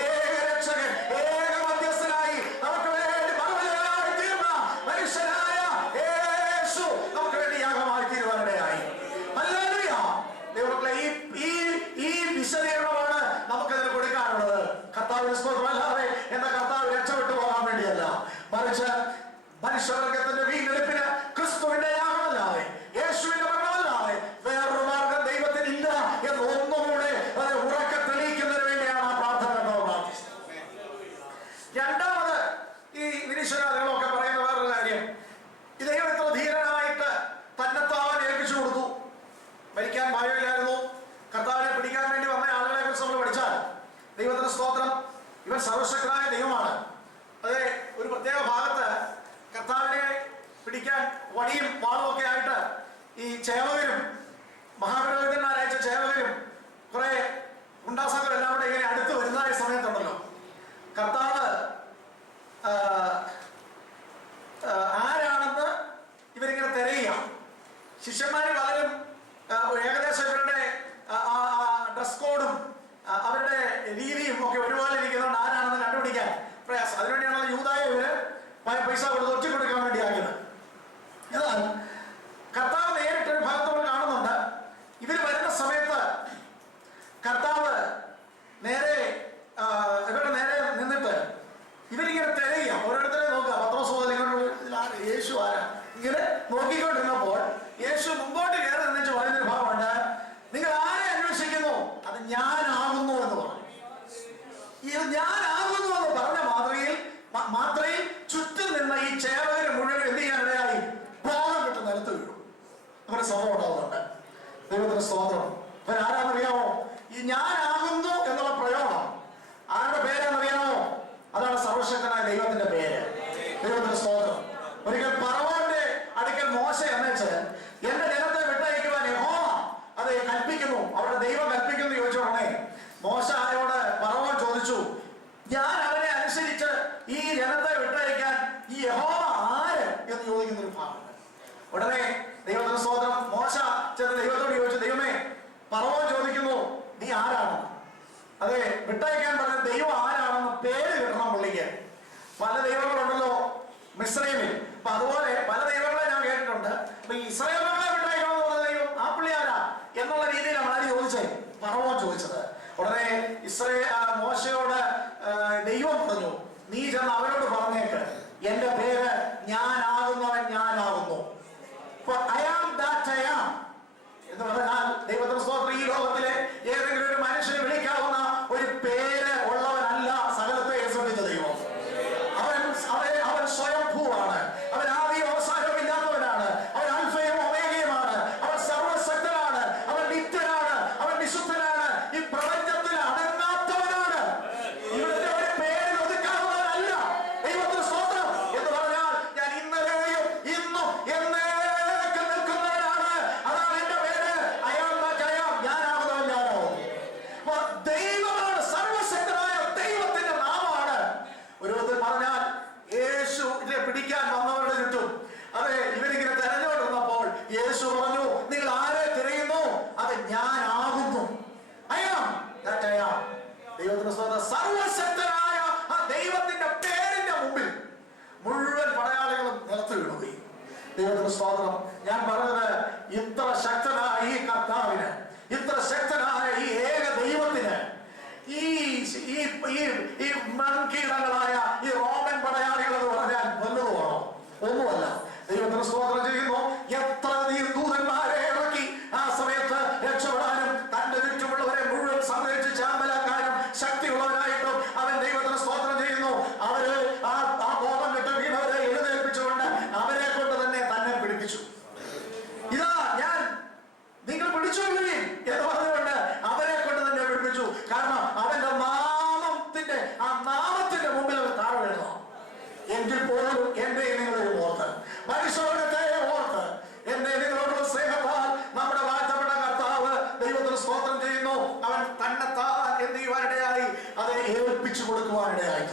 ഏക രക്ഷകൻ, ഏക മധ്യസ്ഥനായി നമുക്ക് വേണ്ടി മറുപടിയായി തീർന്ന മനുഷ്യനായ യേശു നമുക്ക് വേണ്ടി യാഗമായി തീരുവാനിടയായി. ഹല്ലേലൂയ. ദൈവമക്കളെ, ഈ വിശദീകരണമാണ് നമുക്കതിന് കൊടുക്കാനുള്ളത്. കർത്താവിന് സ്തോത്രമല്ലാതെ എന്ന കർത്താവ് രക്ഷപ്പെട്ടു പോകാൻ വേണ്ടിയല്ല, മറിച്ച് മനുഷ്യവർഗത്തിന്റെ വീണ്ടെടുപ്പിന് ക്രിസ്തുവിന്റെ യാഗമല്ലാതെ, യേശുവിന്റെ മരണമല്ലാതെ വേറൊരു മാർഗം ദൈവത്തിനില്ല എന്ന് ഒന്നുകൂടെ അത് ഉറക്കെ തെളിയിക്കുന്നതിന് വേണ്ടിയാണ് ആ പ്രാർത്ഥന പ്രാർത്ഥിച്ചത്. രണ്ടാമത്, ഈ നിരീശ്വരാദികളൊക്കെ പറയുന്ന വേറൊരു കാര്യം, ഇദ്ദേഹം ഇത്ര ധീരനായിട്ട് തന്നെത്താൻ ഏൽപ്പിച്ചു കൊടുത്തു. മരിക്കാൻ ഭയമില്ലായിരുന്നു. കർത്താവിനെ പിടിക്കാൻ വേണ്ടി വന്ന ആളുകളെ കുറിച്ച് നമ്മൾ പഠിച്ചാൽ, ദൈവത്തിന്റെ സ്തോത്രം, ഇവൻ സർവശക്തനായ ദൈവമാണ്. അതെ, ഒരു പ്രത്യേക ഭാഗത്ത് കർത്താവിനെ പിടിക്കാൻ വടിയും വാളും ഒക്കെ ആയിട്ട് ഈ ചേവകരും മഹാപുരോഹിതന്മാരയച്ച ചേവകരും കുറെ ഗുണ്ടാസംഘം എല്ലാം കൂടെ ഇങ്ങനെ അടുത്ത് വരുന്നതായ സമയത്തുണ്ടല്ലോ, കർത്താവ് ആരാണെന്ന് ഇവരിങ്ങനെ തിരയുക. ശിഷ്യന്മാർ പലരും ഏകദേശം ഇവരുടെ ഡ്രസ് കോഡും അവരുടെ രീതിയും ഒക്കെ ഒരുപോലെ ഇരിക്കുന്നതുകൊണ്ട് ആരാണെന്ന് കണ്ടുപിടിക്കാൻ പ്രയാസം. അതിനുവേണ്ടിയാണല്ലോ യൂദായെ ഇവര് പൈസ കൊടുത്ത് ഒറ്റ കൊടുക്കാൻ വേണ്ടി ആക്കിയത്. എന്നാൽ കർത്താവ് നേരിട്ടൊരു ഭാഗത്ത് നമ്മൾ കാണുന്നുണ്ട്. ഇവർ വരുന്ന സമയത്ത് കർത്താവ് നേരെ ഇവരുടെ നേരെ നിന്നിട്ട് ഇവരിങ്ങനെ തിരയുക, ഓരോരുത്തരെ നോക്കുക. യേശു ആരാ ഇങ്ങനെ നോക്കിക്കൊണ്ടിരുന്നപ്പോൾ യേശു മുമ്പോട്ട് കയറി നിന്നിട്ട് പറയുന്നൊരു ഭാഗമുണ്ട്, നിങ്ങൾ ആരെ അന്വേഷിക്കുന്നു? അത് ഞാനാകുന്നു എന്ന് പറഞ്ഞു. ഞാനാകുന്നു എന്ന് പറഞ്ഞ മാത്രയിൽ ചുറ്റും നിന്ന ഈ ചേവകര് മുഴുവൻ എന്ത് ചെയ്യാനിടയായി? ബോധം കിട്ടും നിലത്ത് വീഴും. അങ്ങനെ സംഭവം ഉണ്ടാവുന്നുണ്ട്. ദൈവത്തിന്റെ സ്തോത്രം. ഇവൻ ആരാന്നറിയാമോ? ഈ ഞാനാകുന്നു എന്നുള്ള പ്രയോഗം ആരുടെ പേരാണെന്നറിയാമോ? അതാണ് സർവശക്തനായ ദൈവത്തിന്റെ പേര്. ദൈവത്തിന്റെ സ്തോത്രം. ഒരിക്കൽ ഫറവോന്റെ അടുക്കൽ മോശ എന്നേച്ച് എന്റെ ജനത്തെ വിട്ടയക്കുവാൻ യഹോവ അത് കൽപ്പിക്കുന്നു, അവരുടെ ദൈവം കൽപ്പിക്കുന്നു ചോദിച്ച ഉടനെ മോശയോട് ഫറവോൻ ചോദിച്ചു, ഞാൻ അവനെ അനുസരിച്ച് ഈ ജനത്തെ വിട്ടയക്കാൻ ഈ യഹോവ ആര് എന്ന് ചോദിക്കുന്ന ഒരു ഭാഗമുണ്ട്. ഉടനെ ദൈവത്തിന്റെ സ്തോത്രം, മോശ ചെന്ന് ദൈവത്തോട് ചോദിച്ചു, ദൈവമേ, ഫറവോൻ ചോദിക്കുന്നു നീ ആരാണ്? അതെ, വിട്ടയക്കാൻ പറഞ്ഞ ദൈവം ആരാണെന്ന് പേര് കിട്ടണം പുള്ളിക്ക്. പല ദൈവങ്ങളുണ്ടല്ലോ മിസ്രൈമിൽ. അപ്പൊ അതുപോലെ പല ദൈവങ്ങളെ ഞാൻ കേട്ടിട്ടുണ്ട്. അപ്പൊ ഇസ്രായേൽ മക്കളെ വിട്ടയക്കണമെന്ന് പറഞ്ഞ ദൈവം എന്നുള്ള രീതിയിലാണ് ആര് ചോദിച്ചത്? ഫറവോൻ ചോദിച്ചത്. ഉടനെ മോശയോട് ദൈവം പറഞ്ഞു, നീ ചെന്ന് അവരോട് പറഞ്ഞേക്ക്, എന്റെ പേര് ഞാനാകുന്നവൻ ഞാനാകുന്നു. I am that I am എന്ന് പറഞ്ഞാൽ ദൈവത്തിന്റെ സ്തോത്രം, ഈ ലോകത്തിലെ ഏതെങ്കിലും ഒരു മനുഷ്യനെ വിളിക്കാവുന്ന ഒരു പേര് ഉള്ളവനല്ല സകലത്തെ സൃഷ്ടിച്ച ദൈവം. അവൻ സ്വയംഭൂവാണ്. അവൻ ആദിയും അവസാനവും ഇല്ലാത്തവനാണ്. അവൻ അൽഫയും ഒമേഗയുമാണ്. അവൻ സർവശക്തനാണ്. അവൻ നിത്യനാണ്. അവൻ വിശുദ്ധനാണ്. ഈ പ്രപഞ്ചത്തിൽ അടങ്ങാത്തവനാണ്. ഇവിടുത്തെ ഒരു പേരിൽ ഒതുക്കാവുന്നവനല്ല ദൈവത്തിന്റെ സ്തോത്രം എന്ന് പറഞ്ഞാൽ, ഞാൻ ഇന്നലെയും ഇന്നും എന്നേക്കും നിൽക്കുന്നവനാണ്. അതാണ് എന്റെ പേര്. ഞാനാകുന്നവൻ ഞാനാവും. ദൈവമാണ്, സർവശക്തനായ ദൈവത്തിന്റെ നാമമാണ്. ഒരു വിധത്തിൽ പറഞ്ഞാൽ യേശു ഇതിനെ പിടിക്കാൻ വന്നവരുടെ ചുറ്റും ഇവരിങ്ങനെ തെരഞ്ഞുകൊണ്ടിരുന്നപ്പോൾ യേശു പറഞ്ഞു, നിങ്ങൾ ആരെ തിരയുന്നു? അത് ഞാനാകുന്നു. ദൈവത്തിന്റെ സർവശക്തനായ ആ ദൈവത്തിന്റെ പേരിന്റെ മുമ്പിൽ മുഴുവൻ പടയാളികളും നിലത്ത് വീണുപോയി. ദൈവത്തിന്റെ സ്തോത്രം. ഞാൻ പറഞ്ഞത്, ഇത്ര ശക്തനായ ഈ കർത്താവിന്, ഇത്ര ശക്തനായ ഈ ഏക ദൈവത്തിന് ഈ മൺകീടങ്ങളായ ഈ റോമൻ പടയാളികൾ എന്ന് പറഞ്ഞാൽ വല്ലതുമാണോ? ഒന്നുമല്ല. ദൈവത്തിന് സ്തോത്രം ചെയ്യുന്നു. എത്ര ദൂതന്മാരെ ഇറക്കി ആ സമയത്ത് രക്ഷപ്പെടാനും തന്റെ ചുറ്റുമുള്ളവരെ മുഴുവൻ സംരക്ഷിച്ച് ചാമ്പലാക്കാനും ശക്തിയുള്ളവരായിട്ടും അവൻ ദൈവത്തിന് സ്തോത്രം ചെയ്യുന്നു. അവര് ആ ബോധം വിട്ട് വീണവരെ എഴുന്നേൽപ്പിച്ചുകൊണ്ട് അവരെ കൊണ്ട് തന്നെ പിടിപ്പിച്ചു. ഇതാ ഞാൻ, നിങ്ങൾ പിടിച്ചുകൊള്ളുകയും എന്ന് പറഞ്ഞുകൊണ്ട് അവരെ കൊണ്ട് തന്നെ പിടിപ്പിച്ചു. കാരണം അവന്റെ നാമത്തിന്റെ മുമ്പിൽ അവർ താഴെ വീണു. എങ്കിൽ പോലും എന്റെ നിങ്ങളെ ഓർത്ത്, മനുഷ്യവർഗത്തെ ഓർത്ത്, എന്റെ നിങ്ങളോടുള്ള സ്നേഹത്താൽ നമ്മുടെ വാഴ്ത്തപ്പെട്ട കർത്താവ് ദൈവത്തിന് സ്തോത്രം ചെയ്യുന്നു. അവൻ തന്നെത്താൻ എന്ത് ചെയ്യുവാനിടയായി? അത് ഏൽപ്പിച്ചു കൊടുക്കുവാനിടയായി.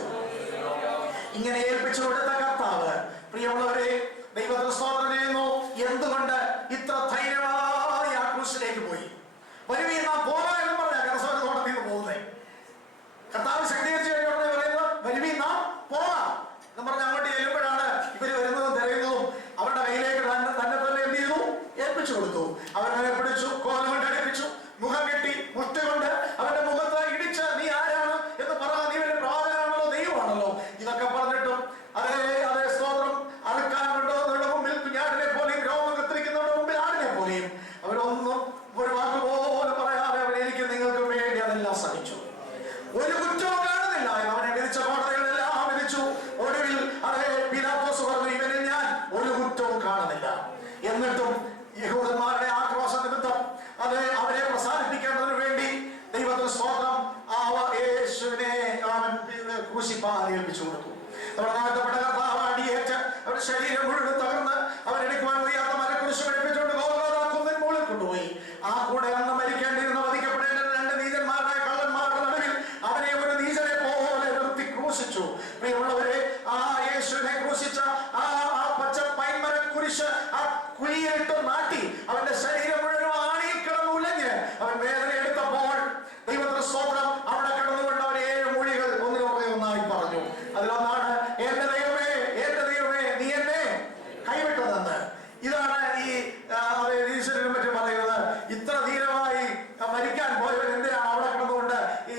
ഇങ്ങനെ ഏൽപ്പിച്ചു കൊടുത്ത കർത്താവ്, പ്രിയമുള്ളവരെ, ദൈവത്തിന് സ്തോത്രം ചെയ്യുന്നു. എന്തുകൊണ്ട് ഇത്ര ധൈര്യമായി ആ ക്രൂശിലേക്ക് പോയി? വരുവീൻ നാം പോകാം എന്ന് പറഞ്ഞാൽ കരസ്വരത്തോടെ നിന്ന് പോകുന്നേ. കർത്താവ് ശക്തീകരിച്ചു കഴിഞ്ഞോടെ പറയുന്നത്, വരുവീൻ നാം പോകാം എന്ന് പറഞ്ഞ് അങ്ങോട്ട് ചെല്ലുമ്പോഴാണ് ഇവര് വരുന്നതും തിരയുന്നതും. അവരുടെ കയ്യിലേക്ക് തന്നെ എന്ത് ചെയ്തു? ഏൽപ്പിച്ചു കൊടുത്തു. അവരെ പിടിച്ചു, കോലം കൊണ്ട് അടുപ്പിച്ചു, മുഖം കെട്ടി, മുട്ടുകൊണ്ട് അവന്റെ മുഖത്ത് ഇടിച്ച്, നീ ആരാണ് എന്ന് പറഞ്ഞാൽ, നീ ഒരു പ്രവാചകനാണല്ലോ, ദൈവമാണല്ലോ. ഇതൊക്കെ പറഞ്ഞിട്ടും അതേ സ്തോത്രം, അറുക്കാനുണ്ടോ എന്നുള്ള മുമ്പിൽ കുഞ്ഞാടിനെ പോലെയും, രോമം കത്തിരിക്കുന്നവരുടെ മുമ്പിൽ ആടിനെ പോലെയും അവരൊന്നും ഒരു വാക്ക് പോലും പറയാതെ അവൻ എനിക്ക് നിങ്ങൾക്ക് വേണ്ടി അതെല്ലാം സഹിച്ചു. ഒരു കുറ്റവും കാണുന്നില്ല. അവനെ വിധിച്ച കോടതികളെല്ലാം വിധിച്ചു. ഒടുവിൽ പീലാത്തോസ് പറഞ്ഞു, ഇവനിൽ ഞാൻ ഒരു കുറ്റവും കാണുന്നില്ല. എന്നിട്ടും യഹൂദന്മാരുടെ ആക്രോശ നിമിത്തം അവരെ പ്രസാദിപ്പിക്കേണ്ടതിന് വേണ്ടി ദൈവത്തിന് സ്തോത്രം യേശുവിനെ അവൻ ക്രൂശിപ്പാൻ ഏൽപ്പിച്ചു കൊടുത്തു. നമ്മുടെ നാട്ടപ്പെട്ട കർത്താവ് അടിയേറ്റ് അവരുടെ ശരീരം മുഴുവൻ തകർന്ന് അവരെടുക്കുവാൻ വയ്യാത്ത മരക്കുരിശ് പഠിപ്പിച്ചുകൊണ്ട് ഗോൽഗോഥാ കുന്നിൻ മുകളിൽ കൊണ്ടുപോയി. ആ കൂടെ അന്ന് മരിക്കേണ്ടിയിരുന്ന, വധിക്കപ്പെടേണ്ട രണ്ട് നീചന്മാരുടെ കള്ളന്മാരുടെ നടുവിൽ അവനെ ഒരു നീചനെ പോലെ നിർത്തി ക്രൂശിച്ചു. പ്രിയമുള്ളവരെ, ആ യേശുവിനെ ക്രൂശിച്ച ആ പച്ച പൈൻമര കുരിശ് ആ കുഴിയിട്ട് നാട്ടി അവന്റെ ശരീരം മുഴുവൻ ആണിയിൽ കിടന്ന് ഉലഞ്ഞ് അവൻ വേദന എടുത്തപ്പോൾ ദൈവത്തിന്റെ സ്തോത്രം അവിടെ കിടന്നുകൊണ്ട് അവൻ 7 മൊഴികൾ ഒന്നിനൊന്നായി പറഞ്ഞു. അതിലൊന്നാണ്, എന്റെ ദൈവമേ, എന്റെ ദൈവമേ, നീ എന്നെ കൈവിട്ടതെന്ന്. ഇതാണ് ഈ ഈശ്വരനെ പറ്റി പറയുന്നത്. ഇത്ര ധീരമായി മരിക്കാൻ പോയവൻ എന്തിനാണ് അവിടെ കിടന്നുകൊണ്ട് ഈ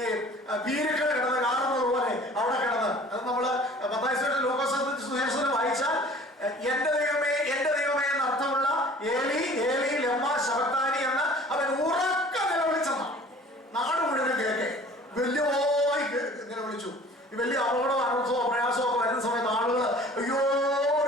ഭീരുക്കൾ കിടന്ന് കാണുന്നത് പോലെ അവിടെ കിടന്ന്? അത് നമ്മള് ലൂക്കോസ് വായിച്ചാൽ എന്റെ ദൈവമേ, എന്റെ ദൈവമേ എന്ന അർത്ഥമുള്ള ഏലി ഏലി ലമ്മ ശബക്താനി എന്ന് അവൻ ഉറക്ക നിലവിളിച്ചെന്ന നാട് മുഴുവൻ കേൾക്കെ വലിയമായി നിലവിളിച്ചു. ഈ വലിയ അപകടമോ അനർത്ഥമോ പ്രയാസമോ ഒക്കെ വരുന്ന സമയത്ത് ആളുകൾ, അയ്യോ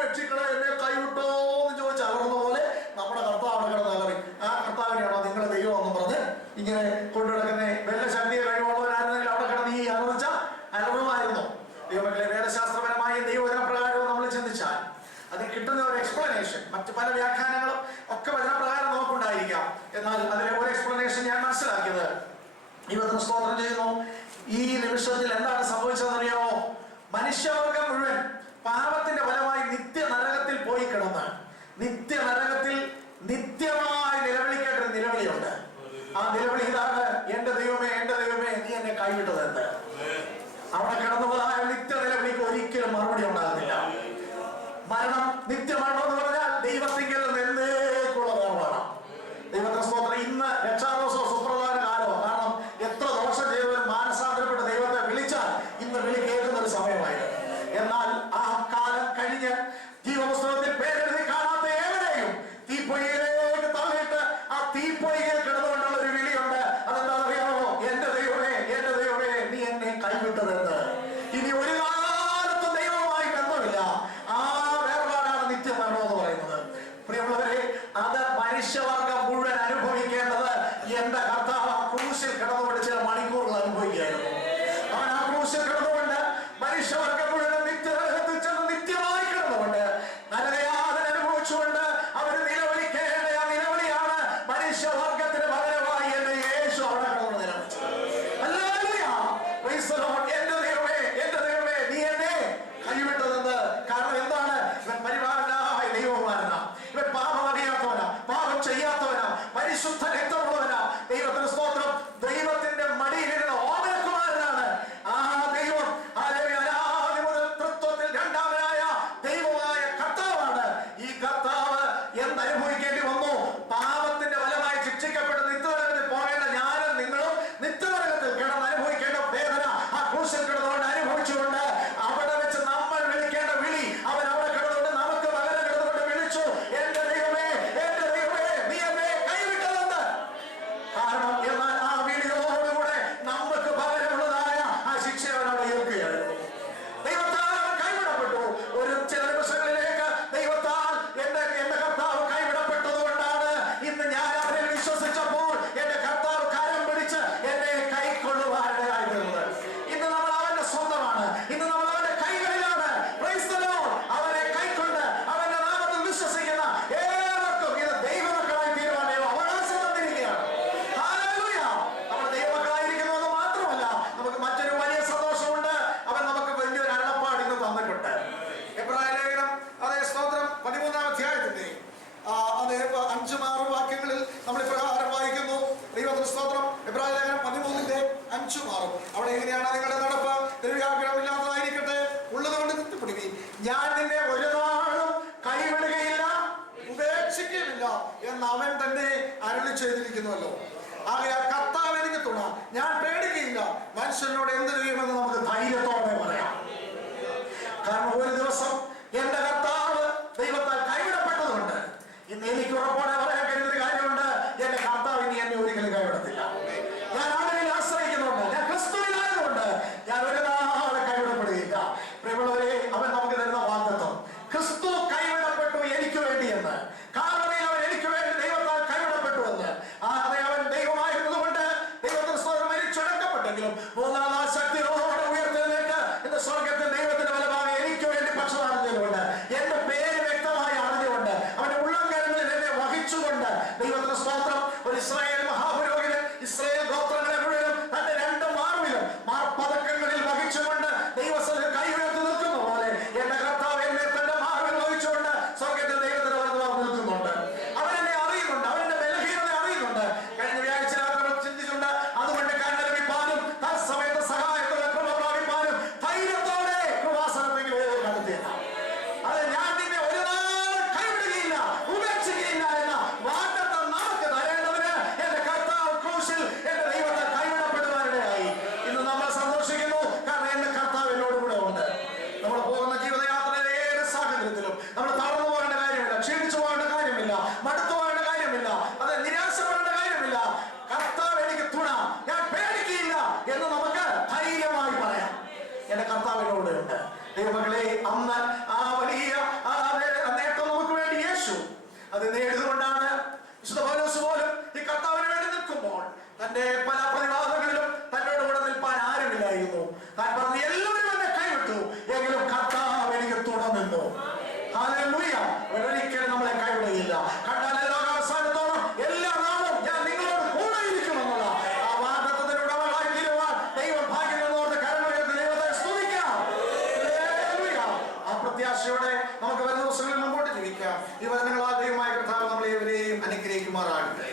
രക്ഷിക്കണേ, എന്നെ കൈവിട്ടോ എന്ന് ചോദിച്ച് അലർന്ന പോലെ നമ്മുടെ കർത്താവ് കിടന്ന് അലറി. ആ കർത്താവിനെയാണോ നിങ്ങൾ ദൈവം എന്ന് പറഞ്ഞ് ഇങ്ങനെ കൊണ്ടുനടക്കുന്നേ? വല്ല ശക്തിയെ കഴിവുള്ളവരായിരുന്നെങ്കിൽ അവിടെ കിടന്ന് ഈ അലർച്ച അലറുമായിരുന്നു. ദൈവമക്കളെ, വേദശാസ്ത്രപരമായി ദൈവവചനപ്രകാരവും നമ്മൾ ചിന്തിച്ചാൽ അതിന് കിട്ടുന്ന ഒരു എക്സ്പ്ലനേഷൻ, മറ്റു പല വ്യാഖ്യാനങ്ങളും ഒക്കെ വചനപ്രകാരം നമുക്കുണ്ടായിരിക്കാം. എന്നാൽ അതിലെ ഒരു എക്സ്പ്ലനേഷൻ ഞാൻ മനസ്സിലാക്കിയത്, ദൈവത്തിന് സ്തോത്രം ചെയ്യുന്നു, ഈ നിമിഷത്തിൽ എന്താണ് സംഭവിച്ചതെന്നറിയാമോ? മനുഷ്യവർഗം മുഴുവൻ പാപത്തിന്റെ ഫലമായി നിത്യ നരകത്തിൽ പോയി കിടന്ന്, നിത്യ നരകത്തിൽ നിത്യമായി നിലവിളിക്കേണ്ട ഒരു നിലവിളിയുണ്ട്. ആ നിലവിളി ഇതാണ്, എന്റെ ദൈവമേ, എന്റെ ദൈവമേ, നീ എന്നെ കൈവിട്ടത് എന്ത്? അവിടെ കിടന്നുപോയ നിത്യ നിലവിളിക്ക് ഒരിക്കലും മറുപടി ഉണ്ടാകുന്നില്ല. മരണം, നിത്യമരണം എന്ന് പറഞ്ഞാൽ ദൈവത്തിങ്കിൽ എന്നേക്കുള്ള വേർപാടാണ്. ദൈവത്തിന്റെ സ്തോത്രം. ഇന്ന് രക്ഷാ എന്ന് അവൻ തന്നെ അരുളി ചെയ്തിരിക്കുന്നുവല്ലോ. ആകയാൽ കർത്താവ് എനിക്ക് തുണ, ഞാൻ പേടിക്കുകയില്ല. മനുഷ്യനോട് എന്ത് ചെയ്യുമെന്ന് നമുക്ക് ധൈര്യത്തോടെ പറയാം. കാരണം ഒരു ദിവസം എന്റെ കർത്താവ് ദൈവത്താൽ കൈവിടപ്പെട്ടതുകൊണ്ട് ഇന്ന് എനിക്ക് ഉറപ്പോടെ പറയാൻ കഴിയുന്ന കാര്യമുണ്ട്, എന്റെ കർത്താവ് ഇനി എന്നെ ഒരിക്കലും കൈവിടത്തില്ല. ഞാൻ ആളുകളിൽ ആശ്രയിക്കുന്നുണ്ട്, ഞാൻ ക്രിസ്തുവിലായതുകൊണ്ട് ഞാൻ ഒരു നാളെ കൈവിടപ്പെടുകയില്ല. പ്രിയമുള്ളവരെ, അവൻ നമുക്ക് തരുന്ന വാഗ്ദത്തം, ക്രിസ്തു കൈവിടപ്പെട്ടു എനിക്ക് വേണ്ടി എന്ന്. കാൽവരിയിൽ അവൻ എനിക്ക് വേണ്ടി ദൈവത്താൽ കൈവിടപ്പെട്ടു എന്ന്. അതെ, അവൻ ദൈവമായിരുന്നതുകൊണ്ട് ദൈവത്തിന് സ്വർഗ്ഗം മരിച്ചടക്കപ്പെട്ടെങ്കിലും മൂന്നാം നാൾ ശക്തിയോടെ ഉയർത്തെഴുന്നേറ്റ് ഇന്ന് സ്വർഗ്ഗത്തിൽ ദൈവത്തിന്റെ വലഭാഗം എനിക്ക് വേണ്ടി പക്ഷപാതം എന്റെ പേര് വ്യക്തമായി അറിഞ്ഞുകൊണ്ട് അവന്റെ ഉള്ളംകരങ്ങളിൽ എന്നെ വഹിച്ചുകൊണ്ട് ദൈവത്തിന്റെ സ്തോത്രം. ഒരു ഇസ്രായേൽ മഹാപുരോഹിതൻ ഇസ്രായേൽ ഗോത്രങ്ങളെ മുഴുവനും തന്റെ രണ്ട് മാർവിലും മാർപ്പതക്കങ്ങളിൽ വഹിച്ചുകൊണ്ട് ദൈവസ്ഥലിൽ കൈ ഉയർത്തി നിൽക്കുന്ന പോലെ എന്റെ കർത്താവ് എന്നെ തന്റെ മാർവിൽ വഹിച്ചുകൊണ്ട് സ്വർഗ്ഗത്തിൽ ദൈവത്തിന്റെ വലഭാഗം നിൽക്കുന്നുണ്ട്. അവനെന്നെ അറിയുന്നുണ്ട്, അവന്റെ ബലഹീനത അറിയുന്നുണ്ട്. കഴിഞ്ഞ വ്യാഴ്ച ചിന്തിച്ചുണ്ട്. അതുകൊണ്ട് കണ്ണ് ലഭിപ്പാനും തത്സമയത്ത് സഹായത്തോടെ കൃപ പ്രാപിപ്പാനും ധൈര്യത്തോടെ കൃപാസനത്തിൽ കണ്ടെത്തിയത്. അത് ഞാൻ നിന്നെ ഒരു നാൾ കൈവിടുകയില്ല, ഉപേക്ഷിക്കുകയില്ല എന്ന വാഗ്ദത്തം നമുക്ക് തരേണ്ടതിന് എന്റെ കർത്താവ് ക്രൂശിൽ എന്റെ ദൈവത്തെ കൈവിടപ്പെടുവാനിടയായി. ഇന്ന് നമ്മൾ സന്തോഷിക്കുന്നു, കാരണം എന്റെ കർത്താവ് എന്നോട് കൂടെ ഉണ്ട്. നമ്മൾ പോകുന്ന ജീവിതയാത്രയിലെ ഏത് സാഹചര്യത്തിലും നമ്മൾ തളർന്നു പോകേണ്ട കാര്യമില്ല, ക്ഷീണിച്ചു പോകേണ്ട കാര്യമില്ല, മടുത്തു പോകേണ്ട കാര്യമില്ല, അത് നിരാശപ്പെടേണ്ട കാര്യമില്ല. കർത്താവ് എനിക്ക് തുണ, ഞാൻ പേടിക്കുകയില്ല എന്ന് നമുക്ക് ധൈര്യമായി പറയാം. എന്റെ കർത്താവിനോട് ഉണ്ട്. ദൈവമക്കളെ, അന്ന് ആ വലിയ നേട്ടം നമുക്ക് വേണ്ടി യേശു അത് നേടിയതുകൊണ്ടാണ് വിശുദ്ധ പൗലോസ് പോലും ഈ കർത്താവിന് വേണ്ടി നിൽക്കുമ്പോൾ തന്റെ പല പ്രതിവാദങ്ങളിലും തന്നോട് കൂടെ നിൽപ്പാൻ ആരുമില്ലായിരുന്നു. താൻ പറഞ്ഞു, എല്ലാവരും എന്നെ കൈവിട്ടു, എങ്കിലും കർത്താവ് എനിക്ക് തുണ നിന്നു. ഹല്ലേലൂയ. ഒരിക്കലും നമ്മളെ കൈവിടുകയില്ല. കണ്ടാൽ ലോകാവസാനത്തോളം എല്ലാ നാളും ഞാൻ നിങ്ങളോട് കൂടെ ഇരിക്കുമെന്നുള്ള ആ വാഗ്ദത്തത്തിന്റെ ഉടമകളായി തീരുവാൻ ദൈവം ഭാഗ്യം തന്നോർത്ത് കരമുയർത്തി ദൈവത്തെ സ്തുതിക്കാം. ഹല്ലേലൂയ. ആ പ്രത്യാശയോടെ നമുക്ക് വരുന്ന ദിവസങ്ങളിൽ മുമ്പോട്ട് ജീവിക്കാം. ഈ വചനങ്ങളാൽ ദൈവമായ കർത്താവ് നമ്മളെ ഇവരെയും അനുഗ്രഹിക്കുമാറാകട്ടെ.